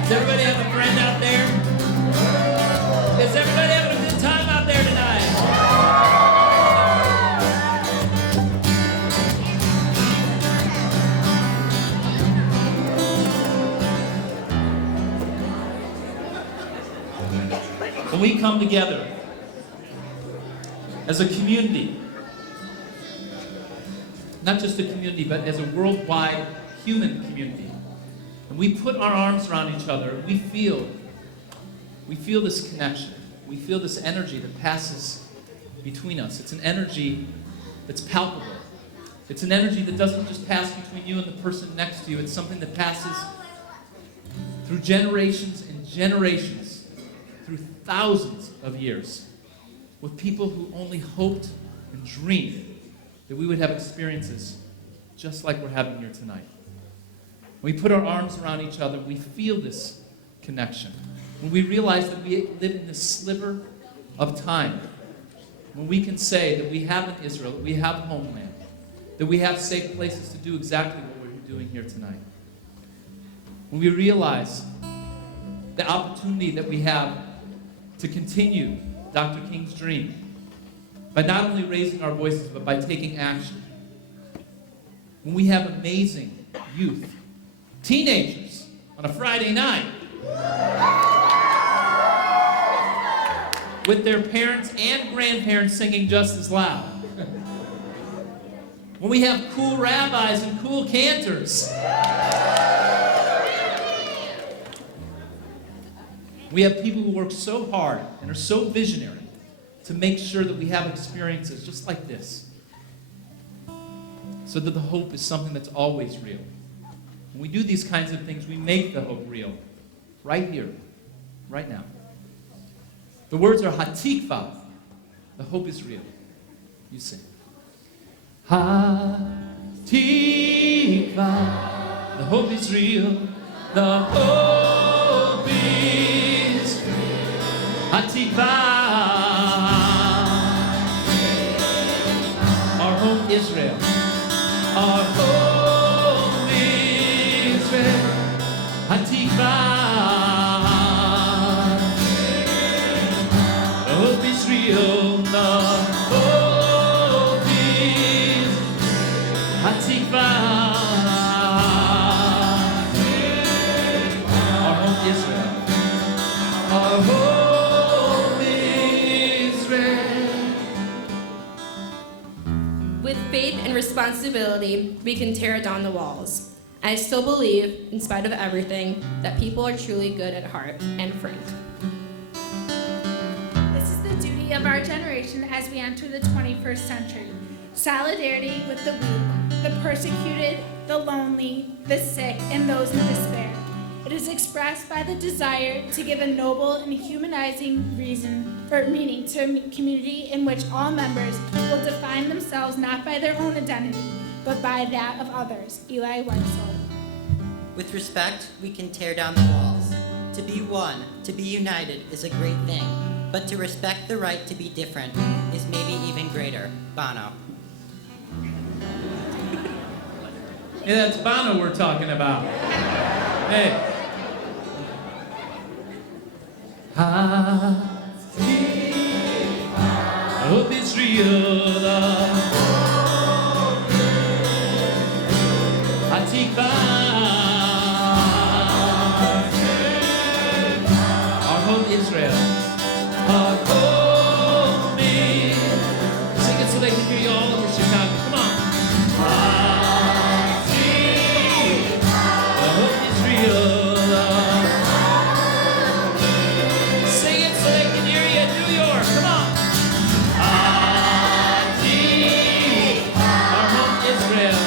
Does everybody have a friend out there? Is everybody having a good time out there tonight? When we come together as a community, not just a community, but as a worldwide human community, and we put our arms around each other, we feel this connection. We feel this energy that passes between us. It's an energy that's palpable. It's an energy that doesn't just pass between you and the person next to you. It's something that passes through generations and generations, through thousands of years, with people who only hoped and dreamed that we would have experiences just like we're having here tonight. When we put our arms around each other, we feel this connection. When we realize that we live in this sliver of time, when we can say that we have an Israel, that we have a homeland, that we have safe places to do exactly what we're doing here tonight. When we realize the opportunity that we have to continue Dr. King's dream by not only raising our voices, but by taking action. When we have amazing youth, teenagers on a Friday night with their parents and grandparents singing just as loud. When we have cool rabbis and cool cantors. We have people who work so hard and are so visionary to make sure that we have experiences just like this, so that the hope is something that's always real. When we do these kinds of things, we make the hope real, right here, right now. The words are Hatikvah. The hope is real. You sing. Hatikvah. The hope is real. The hope is real. Hatikvah. Our hope, Israel. Our hope, Israel. Hatikvah. The hope is real. The hope is Hatikvah. Our hope, Israel. Our hope, Israel. With faith and responsibility, we can tear down the walls. I still believe, in spite of everything, that people are truly good at heart and frank. This is the duty of our generation as we enter the 21st century. Solidarity with the weak, the persecuted, the lonely, the sick, and those in despair. It is expressed by the desire to give a noble and humanizing meaning to a community in which all members will define themselves not by their own identity, but by that of others. Eli Weitzel. With respect, we can tear down the walls. To be one, to be united is a great thing, but to respect the right to be different is maybe even greater. Bono. Yeah, that's Bono we're talking about. Hey. Hatikvah of Israel. Hatikvah, our home Israel. Our home is. Sing it so they can hear you all over Chicago. Come on. Hatikvah of Israel. Sing it so they can hear you in New York. Come on. Hatikvah, our home Israel.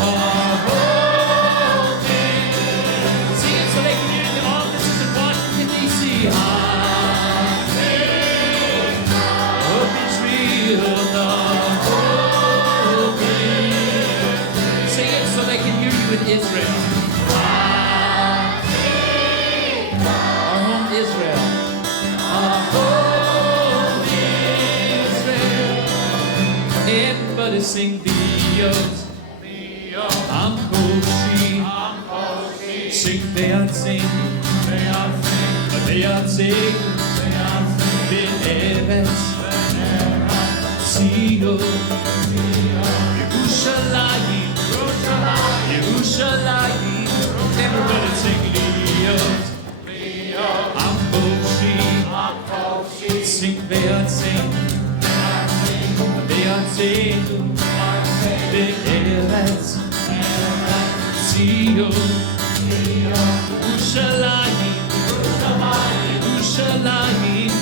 Our home is. Sing it so they can hear you in the offices in Washington, D.C. Hatikvah of Israel. Our home is. Sing it so they can hear you in Israel. Our home Israel. Our home Israel. Everybody sing Dios. I'm Koshi. Sing Beat sing. Beat sing. Be'eretz Sion. Yerushalayim. Yerushalayim. Everybody sing Dios. I'm Koshi. Sing Beat sing. Beat sing. Be'eretz Sion. Yerushalayim. Yerushalayim.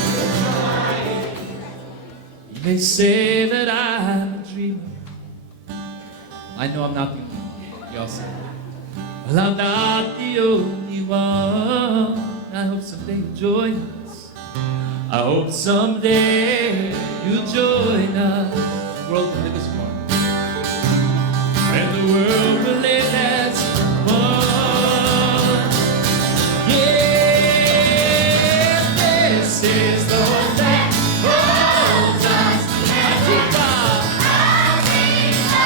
You may say that I'm a dreamer. I know I'm not the only one. Y'all say, well, I'm not the only one. I hope someday you'll join us. I hope someday you'll join us. The world will live as one. And the world will live as one. Yeah, this is the hope that holds us. Hatikvah.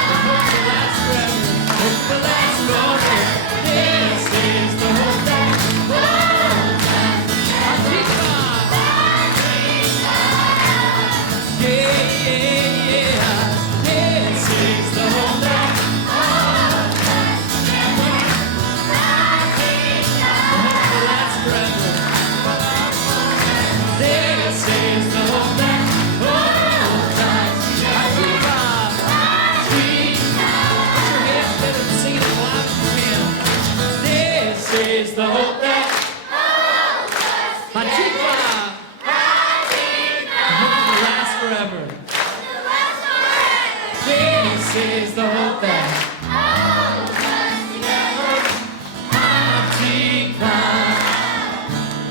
The hope will last forever. Hope will last forever. This is the hope that holds us. Hatikvah. Yeah, yeah, yeah. This is the hope that holds us. The hope will last forever. This is the hope that holds us. Hatikvah. Put your hands together and sing it as loud as you can. This is the hope that holds us. Hatikvah. The hope will last forever. This is the hope that holds us together. Hatikvah.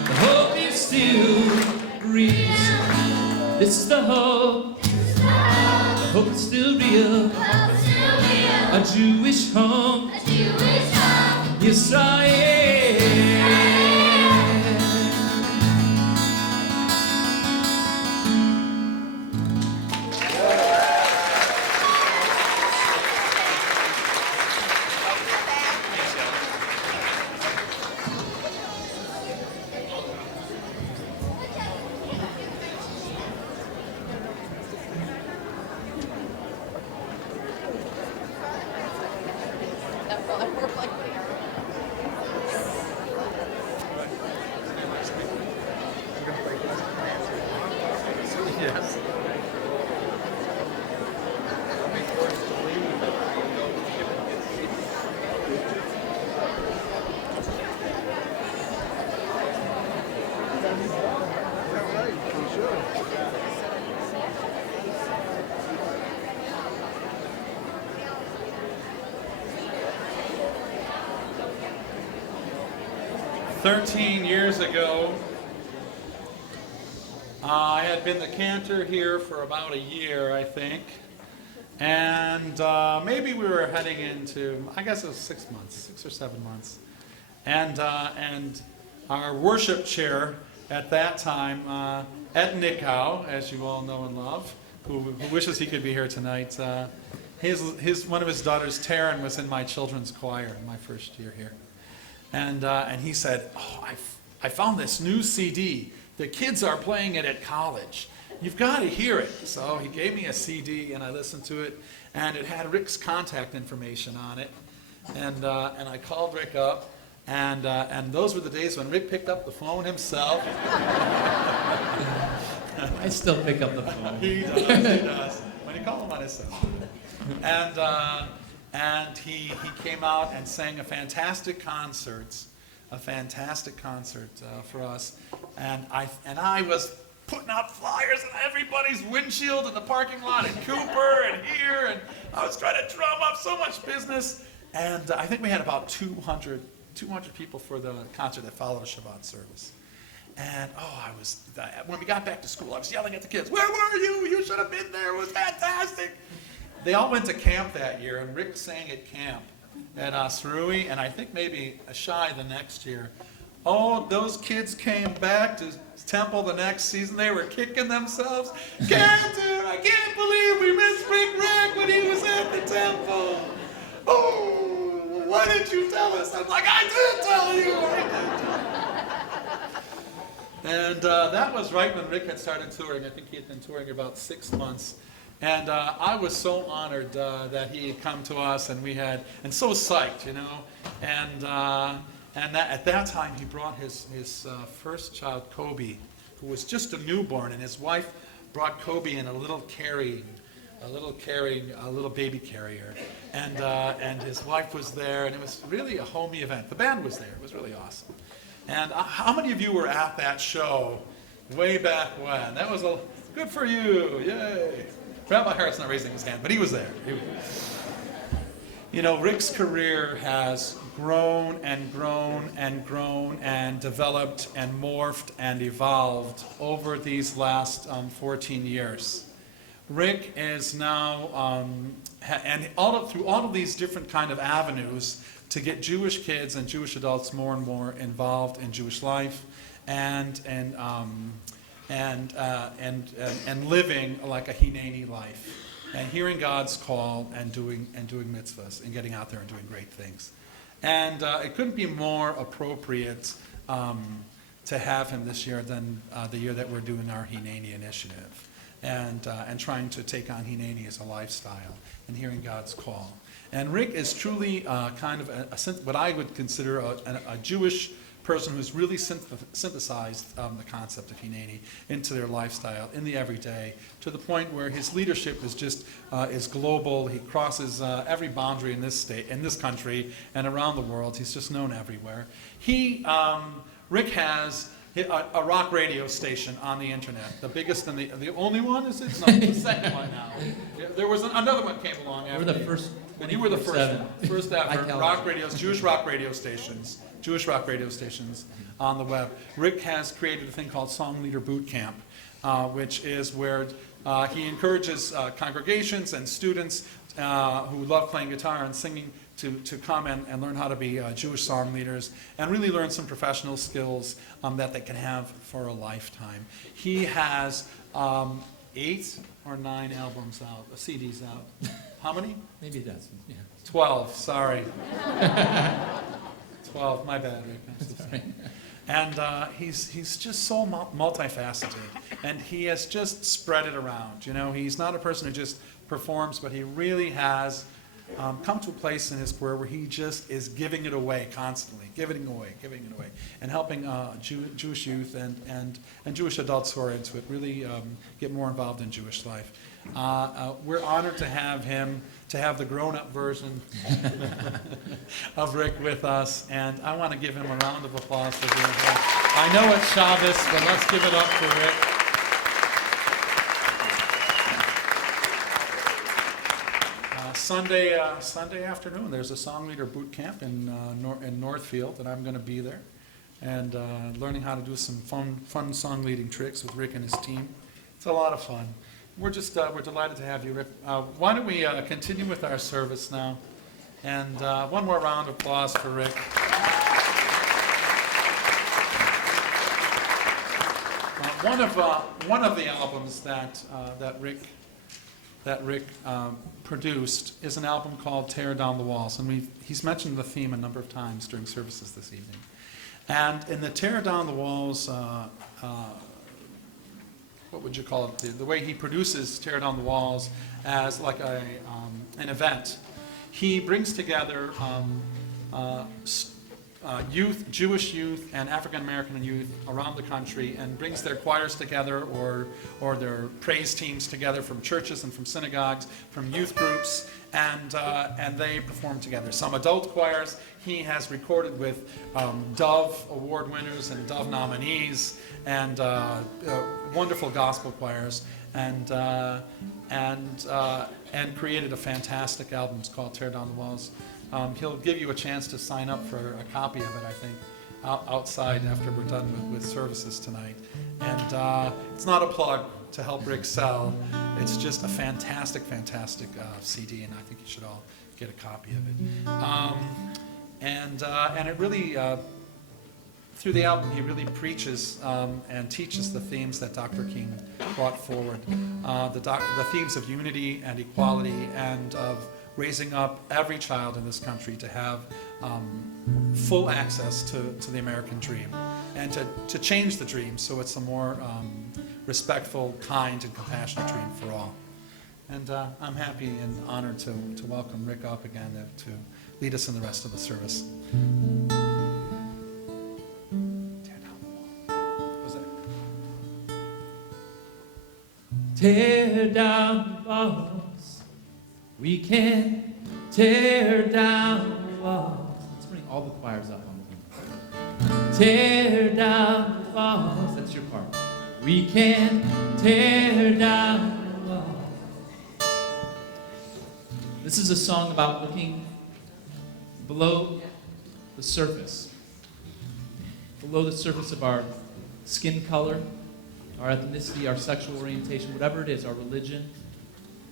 The hope is still breathes. This is the hope. The hope is still real. A Jewish home. Yisrael. Years ago, I had been the cantor here for about a year, I think, and maybe we were heading into, I guess it was 6 months, 6 or 7 months, and our worship chair at that time, Ed Nickau, as you all know and love, who wishes he could be here tonight. One of his daughters, Taryn, was in my children's choir in my first year here. And he said, "Oh, I found this new CD the kids are playing it at college. You've got to hear it. So he gave me a CD, and I listened to it, and it had Rick's contact information on it. And I called Rick up, and those were the days when Rick picked up the phone himself. I still pick up the phone. He does. When you call him on his cell. And he came out and sang a fantastic concert for us. And I was putting out flyers on everybody's windshield in the parking lot in Cooper and here, and I was trying to drum up so much business. And I think we had about 200 people for the concert that followed a Shabbat service. And when we got back to school, I was yelling at the kids, "Where were you? You should have been there. It was fantastic." They all went to camp that year, and Rick sang at camp at Asrui, and I think maybe Ashai the next year. Oh, those kids came back to Temple the next season. They were kicking themselves. Cantor, I can't believe we missed Rick when he was at the Temple. Oh, why didn't you tell us? I'm like, I did tell you. And that was right when Rick had started touring. I think he had been touring about 6 months. And I was so honored that he had come to us, and and so psyched, you know. And at that time, he brought his first child, Kobe, who was just a newborn, and his wife brought Kobe in a little baby carrier, and his wife was there, and it was really a homey event. The band was there. It was really awesome. And how many of you were at that show way back when? That was good for you. Yay. Rabbi Harris not raising his hand, but he was there. You know, Rick's career has grown and grown and grown and developed and morphed and evolved over these last 14 years. Rick is now, through all of these different kind of avenues to get Jewish kids and Jewish adults more and more involved in Jewish life and living like a Hineni life, and hearing God's call and doing mitzvahs and getting out there and doing great things. And it couldn't be more appropriate to have him this year than the year that we're doing our Hineni initiative and trying to take on Hineni as a lifestyle and hearing God's call. And Rick is truly kind of what I would consider a Jewish person who's really synthesized the concept of Hineni into their lifestyle in the everyday, to the point where his leadership is global. He crosses every boundary in this state, in this country, and around the world. He's just known everywhere. Rick has a rock radio station on the internet, the biggest and the only one, is it? No, the second one now. There was another one came along after. We're the first. And you were the first ever Jewish rock radio stations on the web. Rick has created a thing called Song Leader Boot Camp, which is where he encourages congregations and students who love playing guitar and singing to come and learn how to be Jewish song leaders and really learn some professional skills that they can have for a lifetime. He has 8 or 9 albums out, CDs out. How many? Maybe that's, yeah. 12, sorry. 12, my bad, Rick. That's right. And he's just so multifaceted, and he has just spread it around. You know, he's not a person who just performs, but he really has come to a place in his career where he just is giving it away constantly, giving it away, and helping Jewish youth and Jewish adults who are into it really get more involved in Jewish life. We're honored to have him, to have the grown-up version of Rick with us, and I want to give him a round of applause for doing that. I know it's Shabbos, but let's give it up for Rick. Sunday afternoon, there's a song leader boot camp in Northfield, and I'm going to be there, and learning how to do some fun song leading tricks with Rick and his team. It's a lot of fun. We're delighted to have you, Rick. Why don't we continue with our service now, and one more round of applause for Rick. One of the albums that Rick produced is an album called Tear Down the Walls, and he's mentioned the theme a number of times during services this evening. And in the Tear Down the Walls what would you call it? The way he produces Tear Down the Walls as like an event. He brings together youth, Jewish youth and African American youth around the country, and brings their choirs together or their praise teams together from churches and from synagogues, from youth groups, and they perform together. Some adult choirs he has recorded with Dove Award winners and Dove nominees, and wonderful gospel choirs, and created a fantastic album. It's called Tear Down the Walls. He'll give you a chance to sign up for a copy of it, I think, outside after we're done with services tonight. And it's not a plug to help Rick sell. It's just a fantastic, fantastic CD, and I think you should all get a copy of it. And it really, through the album, he really preaches and teaches the themes that Dr. King brought forward. The themes of unity and equality, and of raising up every child in this country to have full access to the American dream, and to change the dream so it's a more respectful, kind, and compassionate dream for all. And I'm happy and honored to welcome Rick up again to lead us in the rest of the service. Tear down the wall. What was that? Tear down the walls. We can tear down the walls. Let's bring all the choirs up on the tear down the walls. That's your part. We can tear down the walls. This is a song about looking below the surface. Below the surface of our skin color, our ethnicity, our sexual orientation, whatever it is, our religion.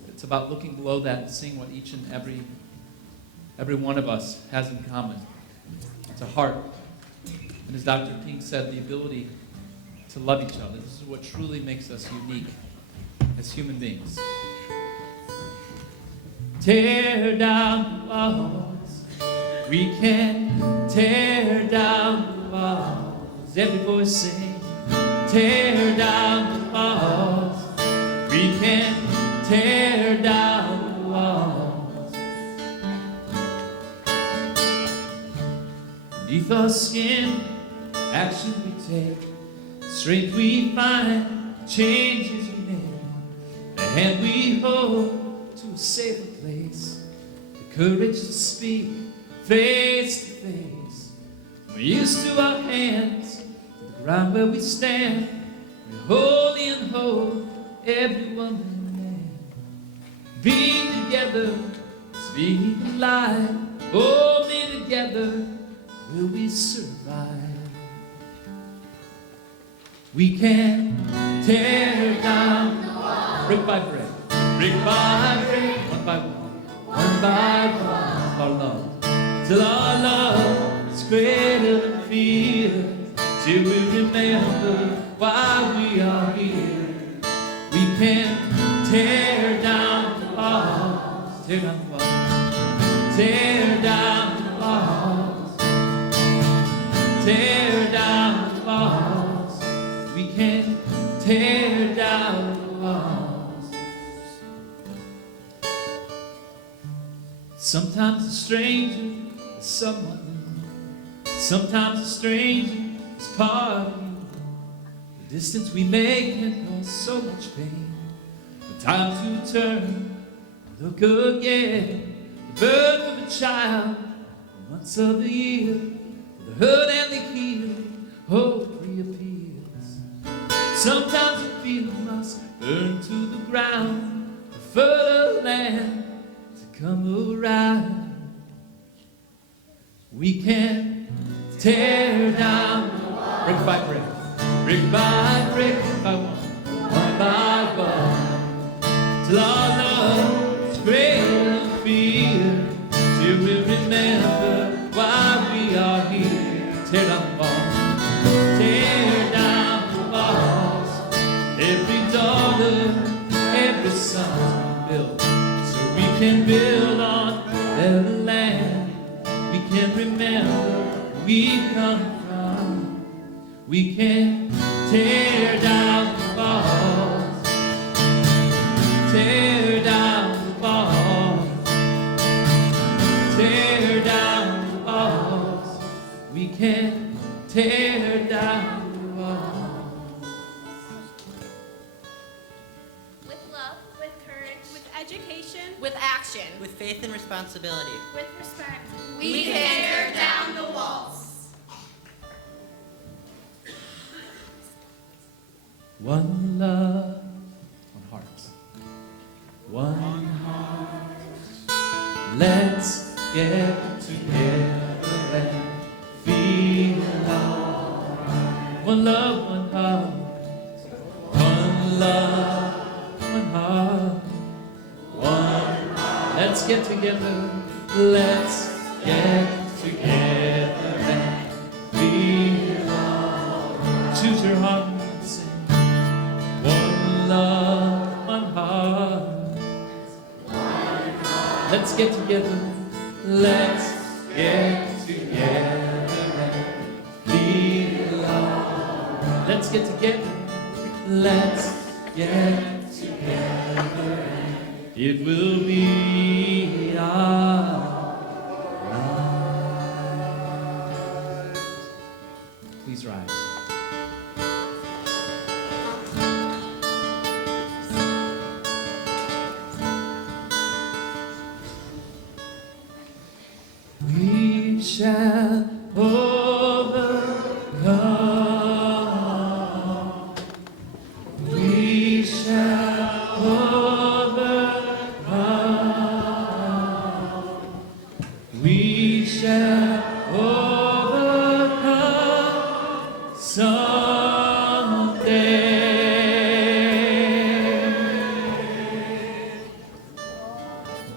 It's about looking below that and seeing what each and every one of us has in common. It's a heart. And as Dr. King said, the ability to love each other. This is what truly makes us unique as human beings. Tear down the walls. We can tear down the walls. Every voice sing. Tear down the walls. We can tear down the walls. Beneath our skin, action we take, strength we find, changes we make, the hand we hold to a safer place, the courage to speak face to face. We're used to our hands, to the ground where we stand. We're holy and whole, everyone and man. Being together, speaking alive, only together will we survive. We can tear down the wall, brick by brick, one by one by one. Our love, till our love is greater than fear, till we remember why we are here. We can tear down the walls, tear down the walls, tear down the walls, tear down the walls. We can tear down the walls. Sometimes a stranger is someone new. Sometimes a stranger is part of you. The distance we make can cause so much pain. The time to turn, look again. The birth of a child, the months of the year, the hurt and the healing, hope reappears. Sometimes a feeling must burn to the ground, the fertile land to come around. We can tear down brick by brick, brick by brick, one by one, till our love is greater than fear, till we remember why we are here. Tear down the walls, tear down the walls, every daughter, every son we build, so we can build on better land. We can remember where we come from. We can tear down the walls. we can tear down the walls. With love, with courage, with education, With action, With faith and responsibility. with respect. we can tear down the walls. One love, one heart. One heart. Let's get together and feel alright. One love, one heart. One love, one heart. One heart. Let's get together. Let's get together and feel alright. Choose your heart. One love, one heart. Let's get together. Let's get together and feel alright. Let's get together. Let's get together and it will be alright. Please rise. We shall overcome. We shall overcome. We shall overcome someday.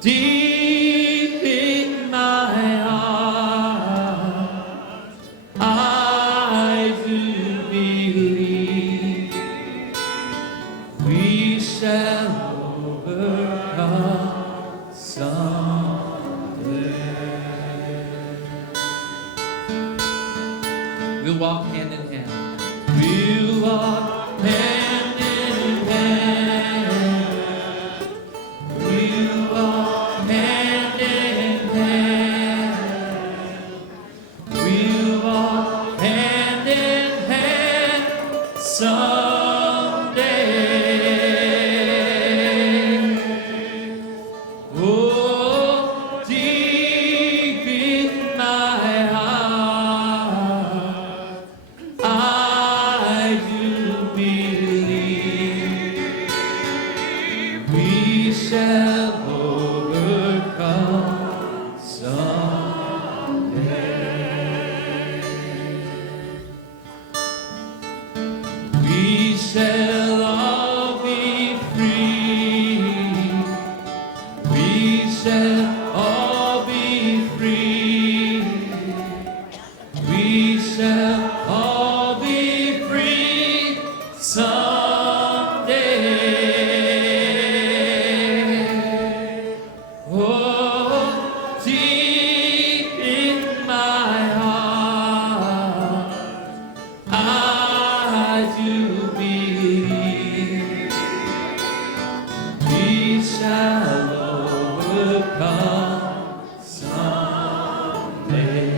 Deep in my heart, I do believe we shall overcome someday. We'll walk hand in hand. We'll walk hand in hand. We'll walk hand in hand. We'll walk hand in hand someday. Oh, deep in my heart, I do believe we shall overcome someday. We shall all be free. We shall all be free. We shall all be free someday. Oh, deep in my heart, I do believe we shall overcome someday.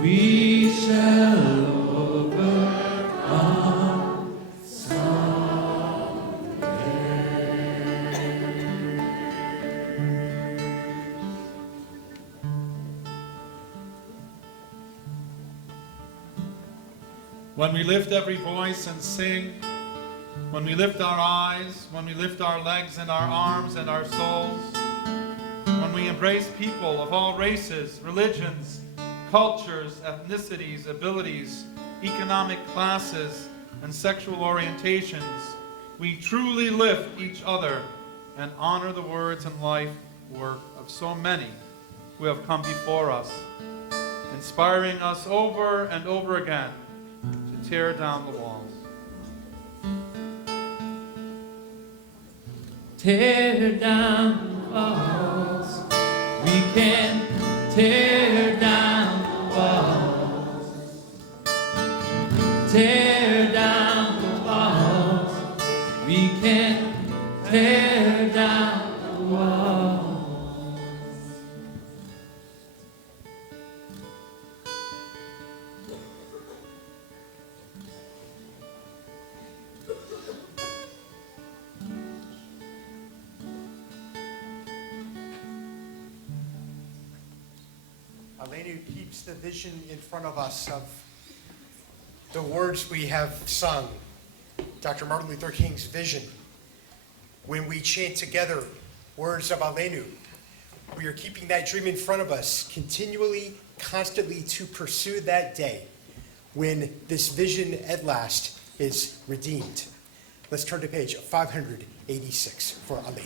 we shall overcome When we lift every voice and sing, when we lift our eyes, when we lift our legs and our arms and our souls, when we embrace people of all races, religions, cultures, ethnicities, abilities, economic classes, and sexual orientations, we truly lift each other and honor the words and life work of so many who have come before us, inspiring us over and over again to tear down the walls. Tear down the walls. We can tear down the walls. Tear down the walls. We can tear down the walls. Aleinu keeps the vision in front of us of the words we have sung, Dr. Martin Luther King's vision. When we chant together words of Aleinu, we are keeping that dream in front of us, continually, constantly to pursue that day when this vision at last is redeemed. Let's turn to page 586 for Aleinu.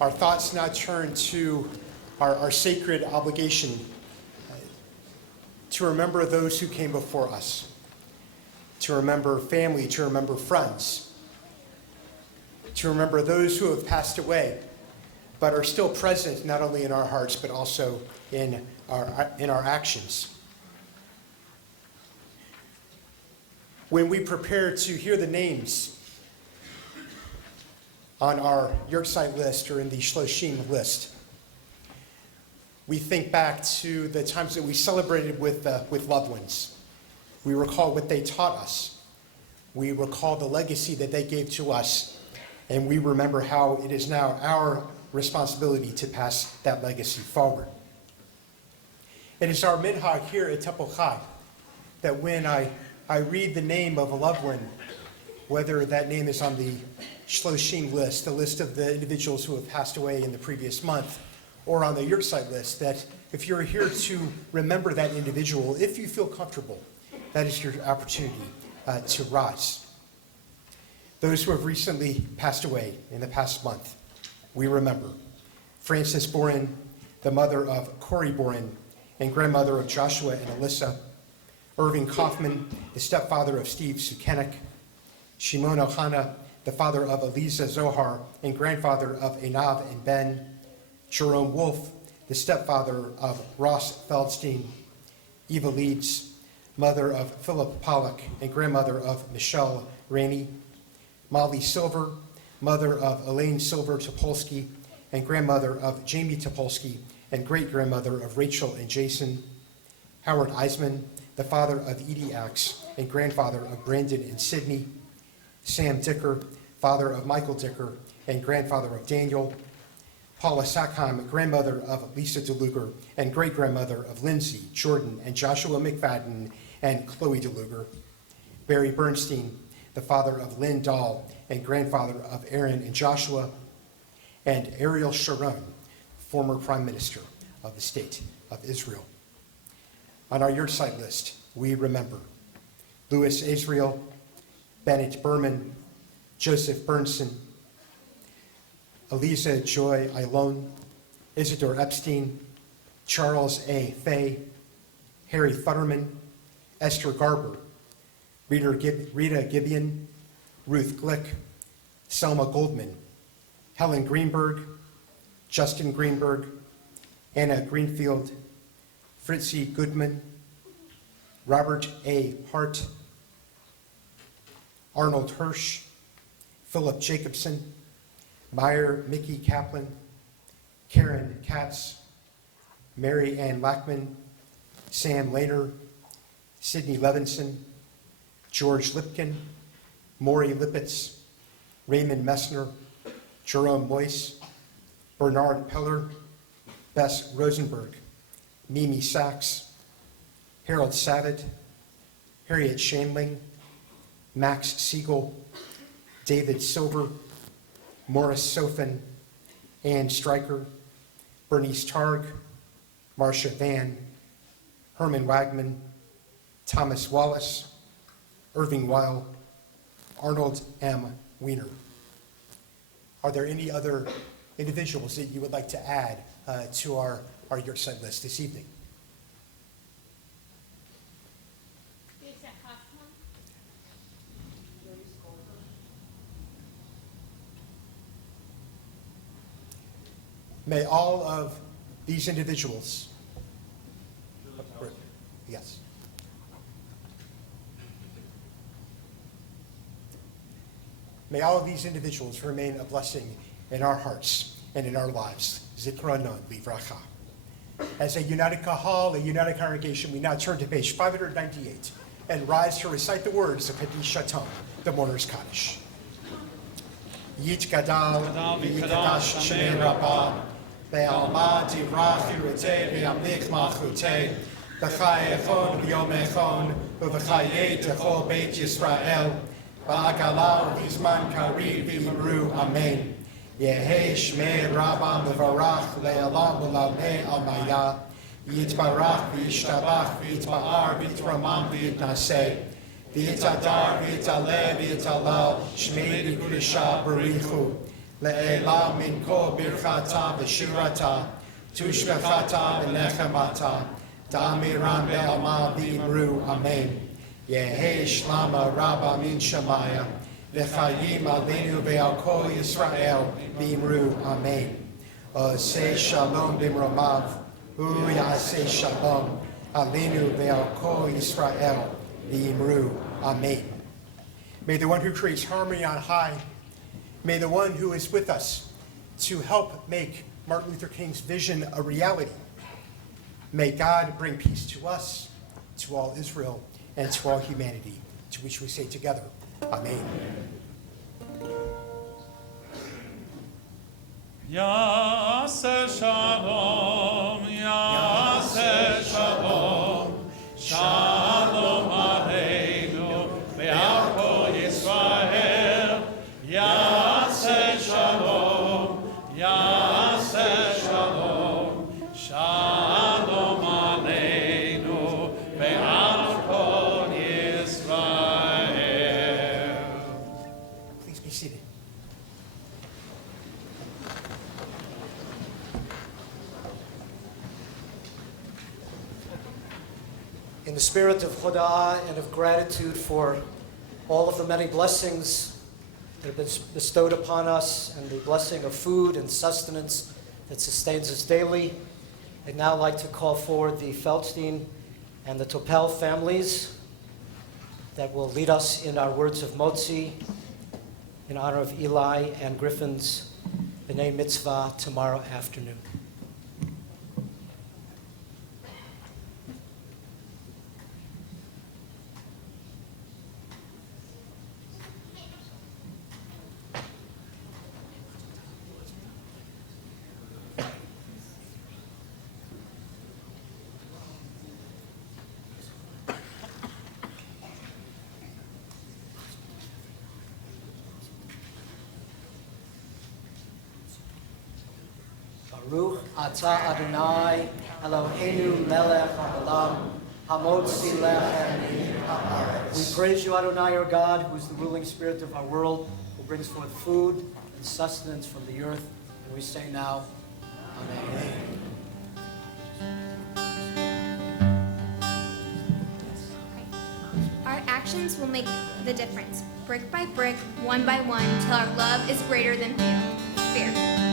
Our thoughts now turn to our sacred obligation to remember those who came before us, to remember family, to remember friends, to remember those who have passed away, but are still present not only in our hearts, but also in our actions. When we prepare to hear the names on our Yorkside list or in the Shloshim list, we think back to the times that we celebrated with loved ones. We recall what they taught us. We recall the legacy that they gave to us, and we remember how it is now our responsibility to pass that legacy forward. It is our minhag here at Temple Chai that when I read the name of a loved one, whether that name is on the Shloshim list, the list of the individuals who have passed away in the previous month, or on the Yurtzeit list, that if you're here to remember that individual, if you feel comfortable, that is your opportunity to rise. Those who have recently passed away in the past month, we remember Frances Boren, the mother of Corey Boren, and grandmother of Joshua and Alyssa, Irving Kaufman, the stepfather of Steve Sukenik, Shimon Ohana, the father of Eliza Zohar and grandfather of Enav and Ben, Jerome Wolf, the stepfather of Ross Feldstein, Eva Leeds, mother of Philip Pollock and grandmother of Michelle Rainey, Molly Silver, mother of Elaine Silver Topolsky and grandmother of Jamie Topolsky and great-grandmother of Rachel and Jason, Howard Eisman, the father of Edie Axe and grandfather of Brandon and Sydney, Sam Dicker, father of Michael Dicker and grandfather of Daniel, Paula Sackheim, grandmother of Lisa DeLuger and great-grandmother of Lindsay, Jordan, and Joshua McFadden and Chloe DeLuger, Barry Bernstein, the father of Lynn Dahl and grandfather of Aaron and Joshua, and Ariel Sharon, former prime minister of the state of Israel. On our Yurtzeit list, we remember Louis Israel, Bennett Berman, Joseph Bernson, Eliza Joy Ilone, Isidore Epstein, Charles A. Fay, Harry Futterman, Esther Garber, Rita Gibeon, Ruth Glick, Selma Goldman, Helen Greenberg, Justin Greenberg, Anna Greenfield, Fritzie Goodman, Robert A. Hart, Arnold Hirsch, Philip Jacobson, Meyer Mickey Kaplan, Karen Katz, Mary Ann Lackman, Sam Lehner, Sidney Levinson, George Lipkin, Maury Lippitz, Raymond Messner, Jerome Moyce, Bernard Peller, Bess Rosenberg, Mimi Sachs, Harold Savitt, Harriet Shanling, Max Siegel, David Silver, Morris Sofin, Ann Stryker, Bernice Targ, Marcia Van, Herman Wagman, Thomas Wallace, Irving Weil, Arnold M. Wiener. Are there any other individuals that you would like to add to our Yurtzeit list this evening? May all of these individuals, yes. May all of these individuals remain a blessing in our hearts and in our lives. Zikranon livracha. As a united kahal, a united congregation, we now turn to page 598 and rise to recite the words of Kaddish Shatom, the mourner's Kaddish. Yit gadal, v'yikadash shnei rabbah, ve'alma divrach yirutei v'yamlich malchutei, v'chai echon v'yom echon, v'chayei techol beit Yisrael, v'agalau v'zman karir v'imru amen. Yehei shmei rabbah mevarach le'alam v'lamei almaya, yitbarach v'yishtabach v'yitba'ar v'yitramam v'yitnaseh, v'yitadar v'yitaleh v'yitalal shmei b'kudisha barichu, le'elam min kol birchata v'shirata, tushbechata v'nechemata, da'amiram be'alma v'imru amen. Yehei shlama rabba min shamaya, v'chayim aleinu ve'al kol Yisrael v'imru amen. Oseh shalom b'mromav, hu yaseh shalom aleinu ve'al kol Yisrael v'imru amen. May the one who creates harmony on high, may the one who is with us to help make Martin Luther King's vision a reality, may God bring peace to us, to all Israel, and to all humanity, to which we say together, Amen. Yaseh shalom, yaseh shalom. In the spirit of hoda'ah and of gratitude for all of the many blessings that have been bestowed upon us and the blessing of food and sustenance that sustains us daily, I'd now like to call forward the Feldstein and the Topel families that will lead us in our words of Motzi in honor of Eli and Griffin's B'nai Mitzvah tomorrow afternoon. Baruch atah Adonai Eloheinu melech haolam hamotzi lechem haaretz. We praise you, Adonai, our God, who is the ruling spirit of our world, who brings forth food and sustenance from the earth. And we say now, Amen. Our actions will make the difference, brick by brick, one by one, till our love is greater than fear.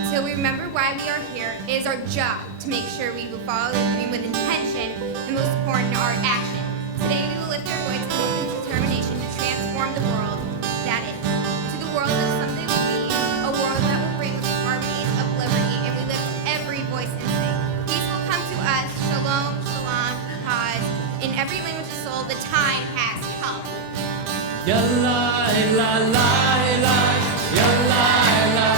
Till we remember why we are here, it is our job to make sure we will follow the dream with intention, and most important, our action. Today we will lift our voice with determination to transform the world that is, to the world that someday will be, a world that will bring the harmonies of liberty, and we lift every voice and sing. Peace will come to us, shalom, shalom, paz. In every language of soul, the time has come. Yalla, la, la, la, yalla, la, la.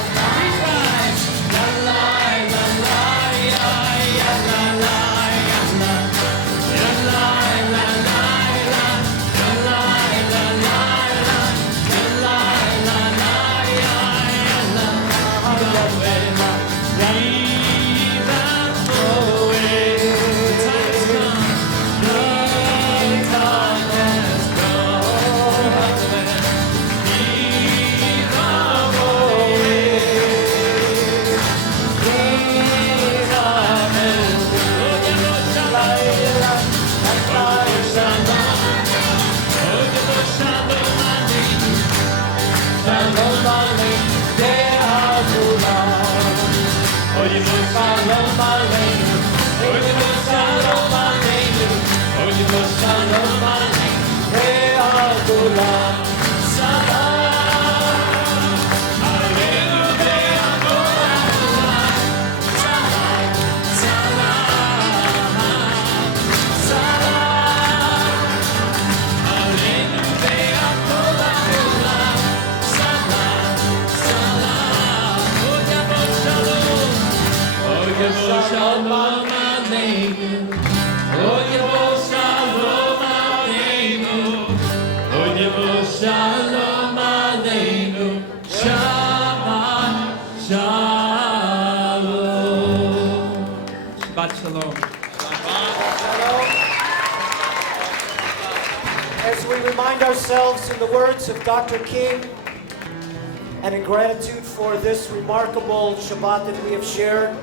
As we remind ourselves in the words of Dr. King, and in gratitude for this remarkable Shabbat that we have shared,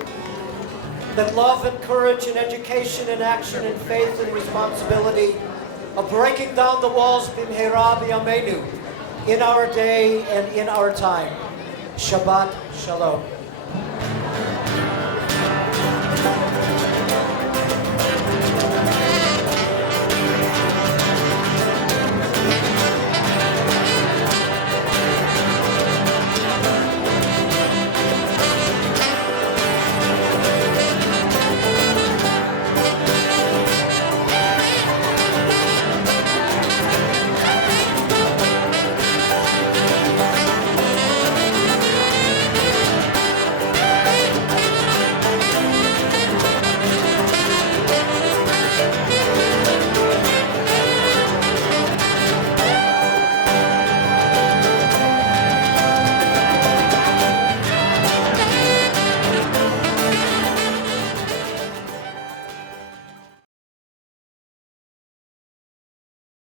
that love and courage and education and action and faith and responsibility of breaking down the walls b'mheira b'yameinu in our day and in our time. Shabbat Shalom.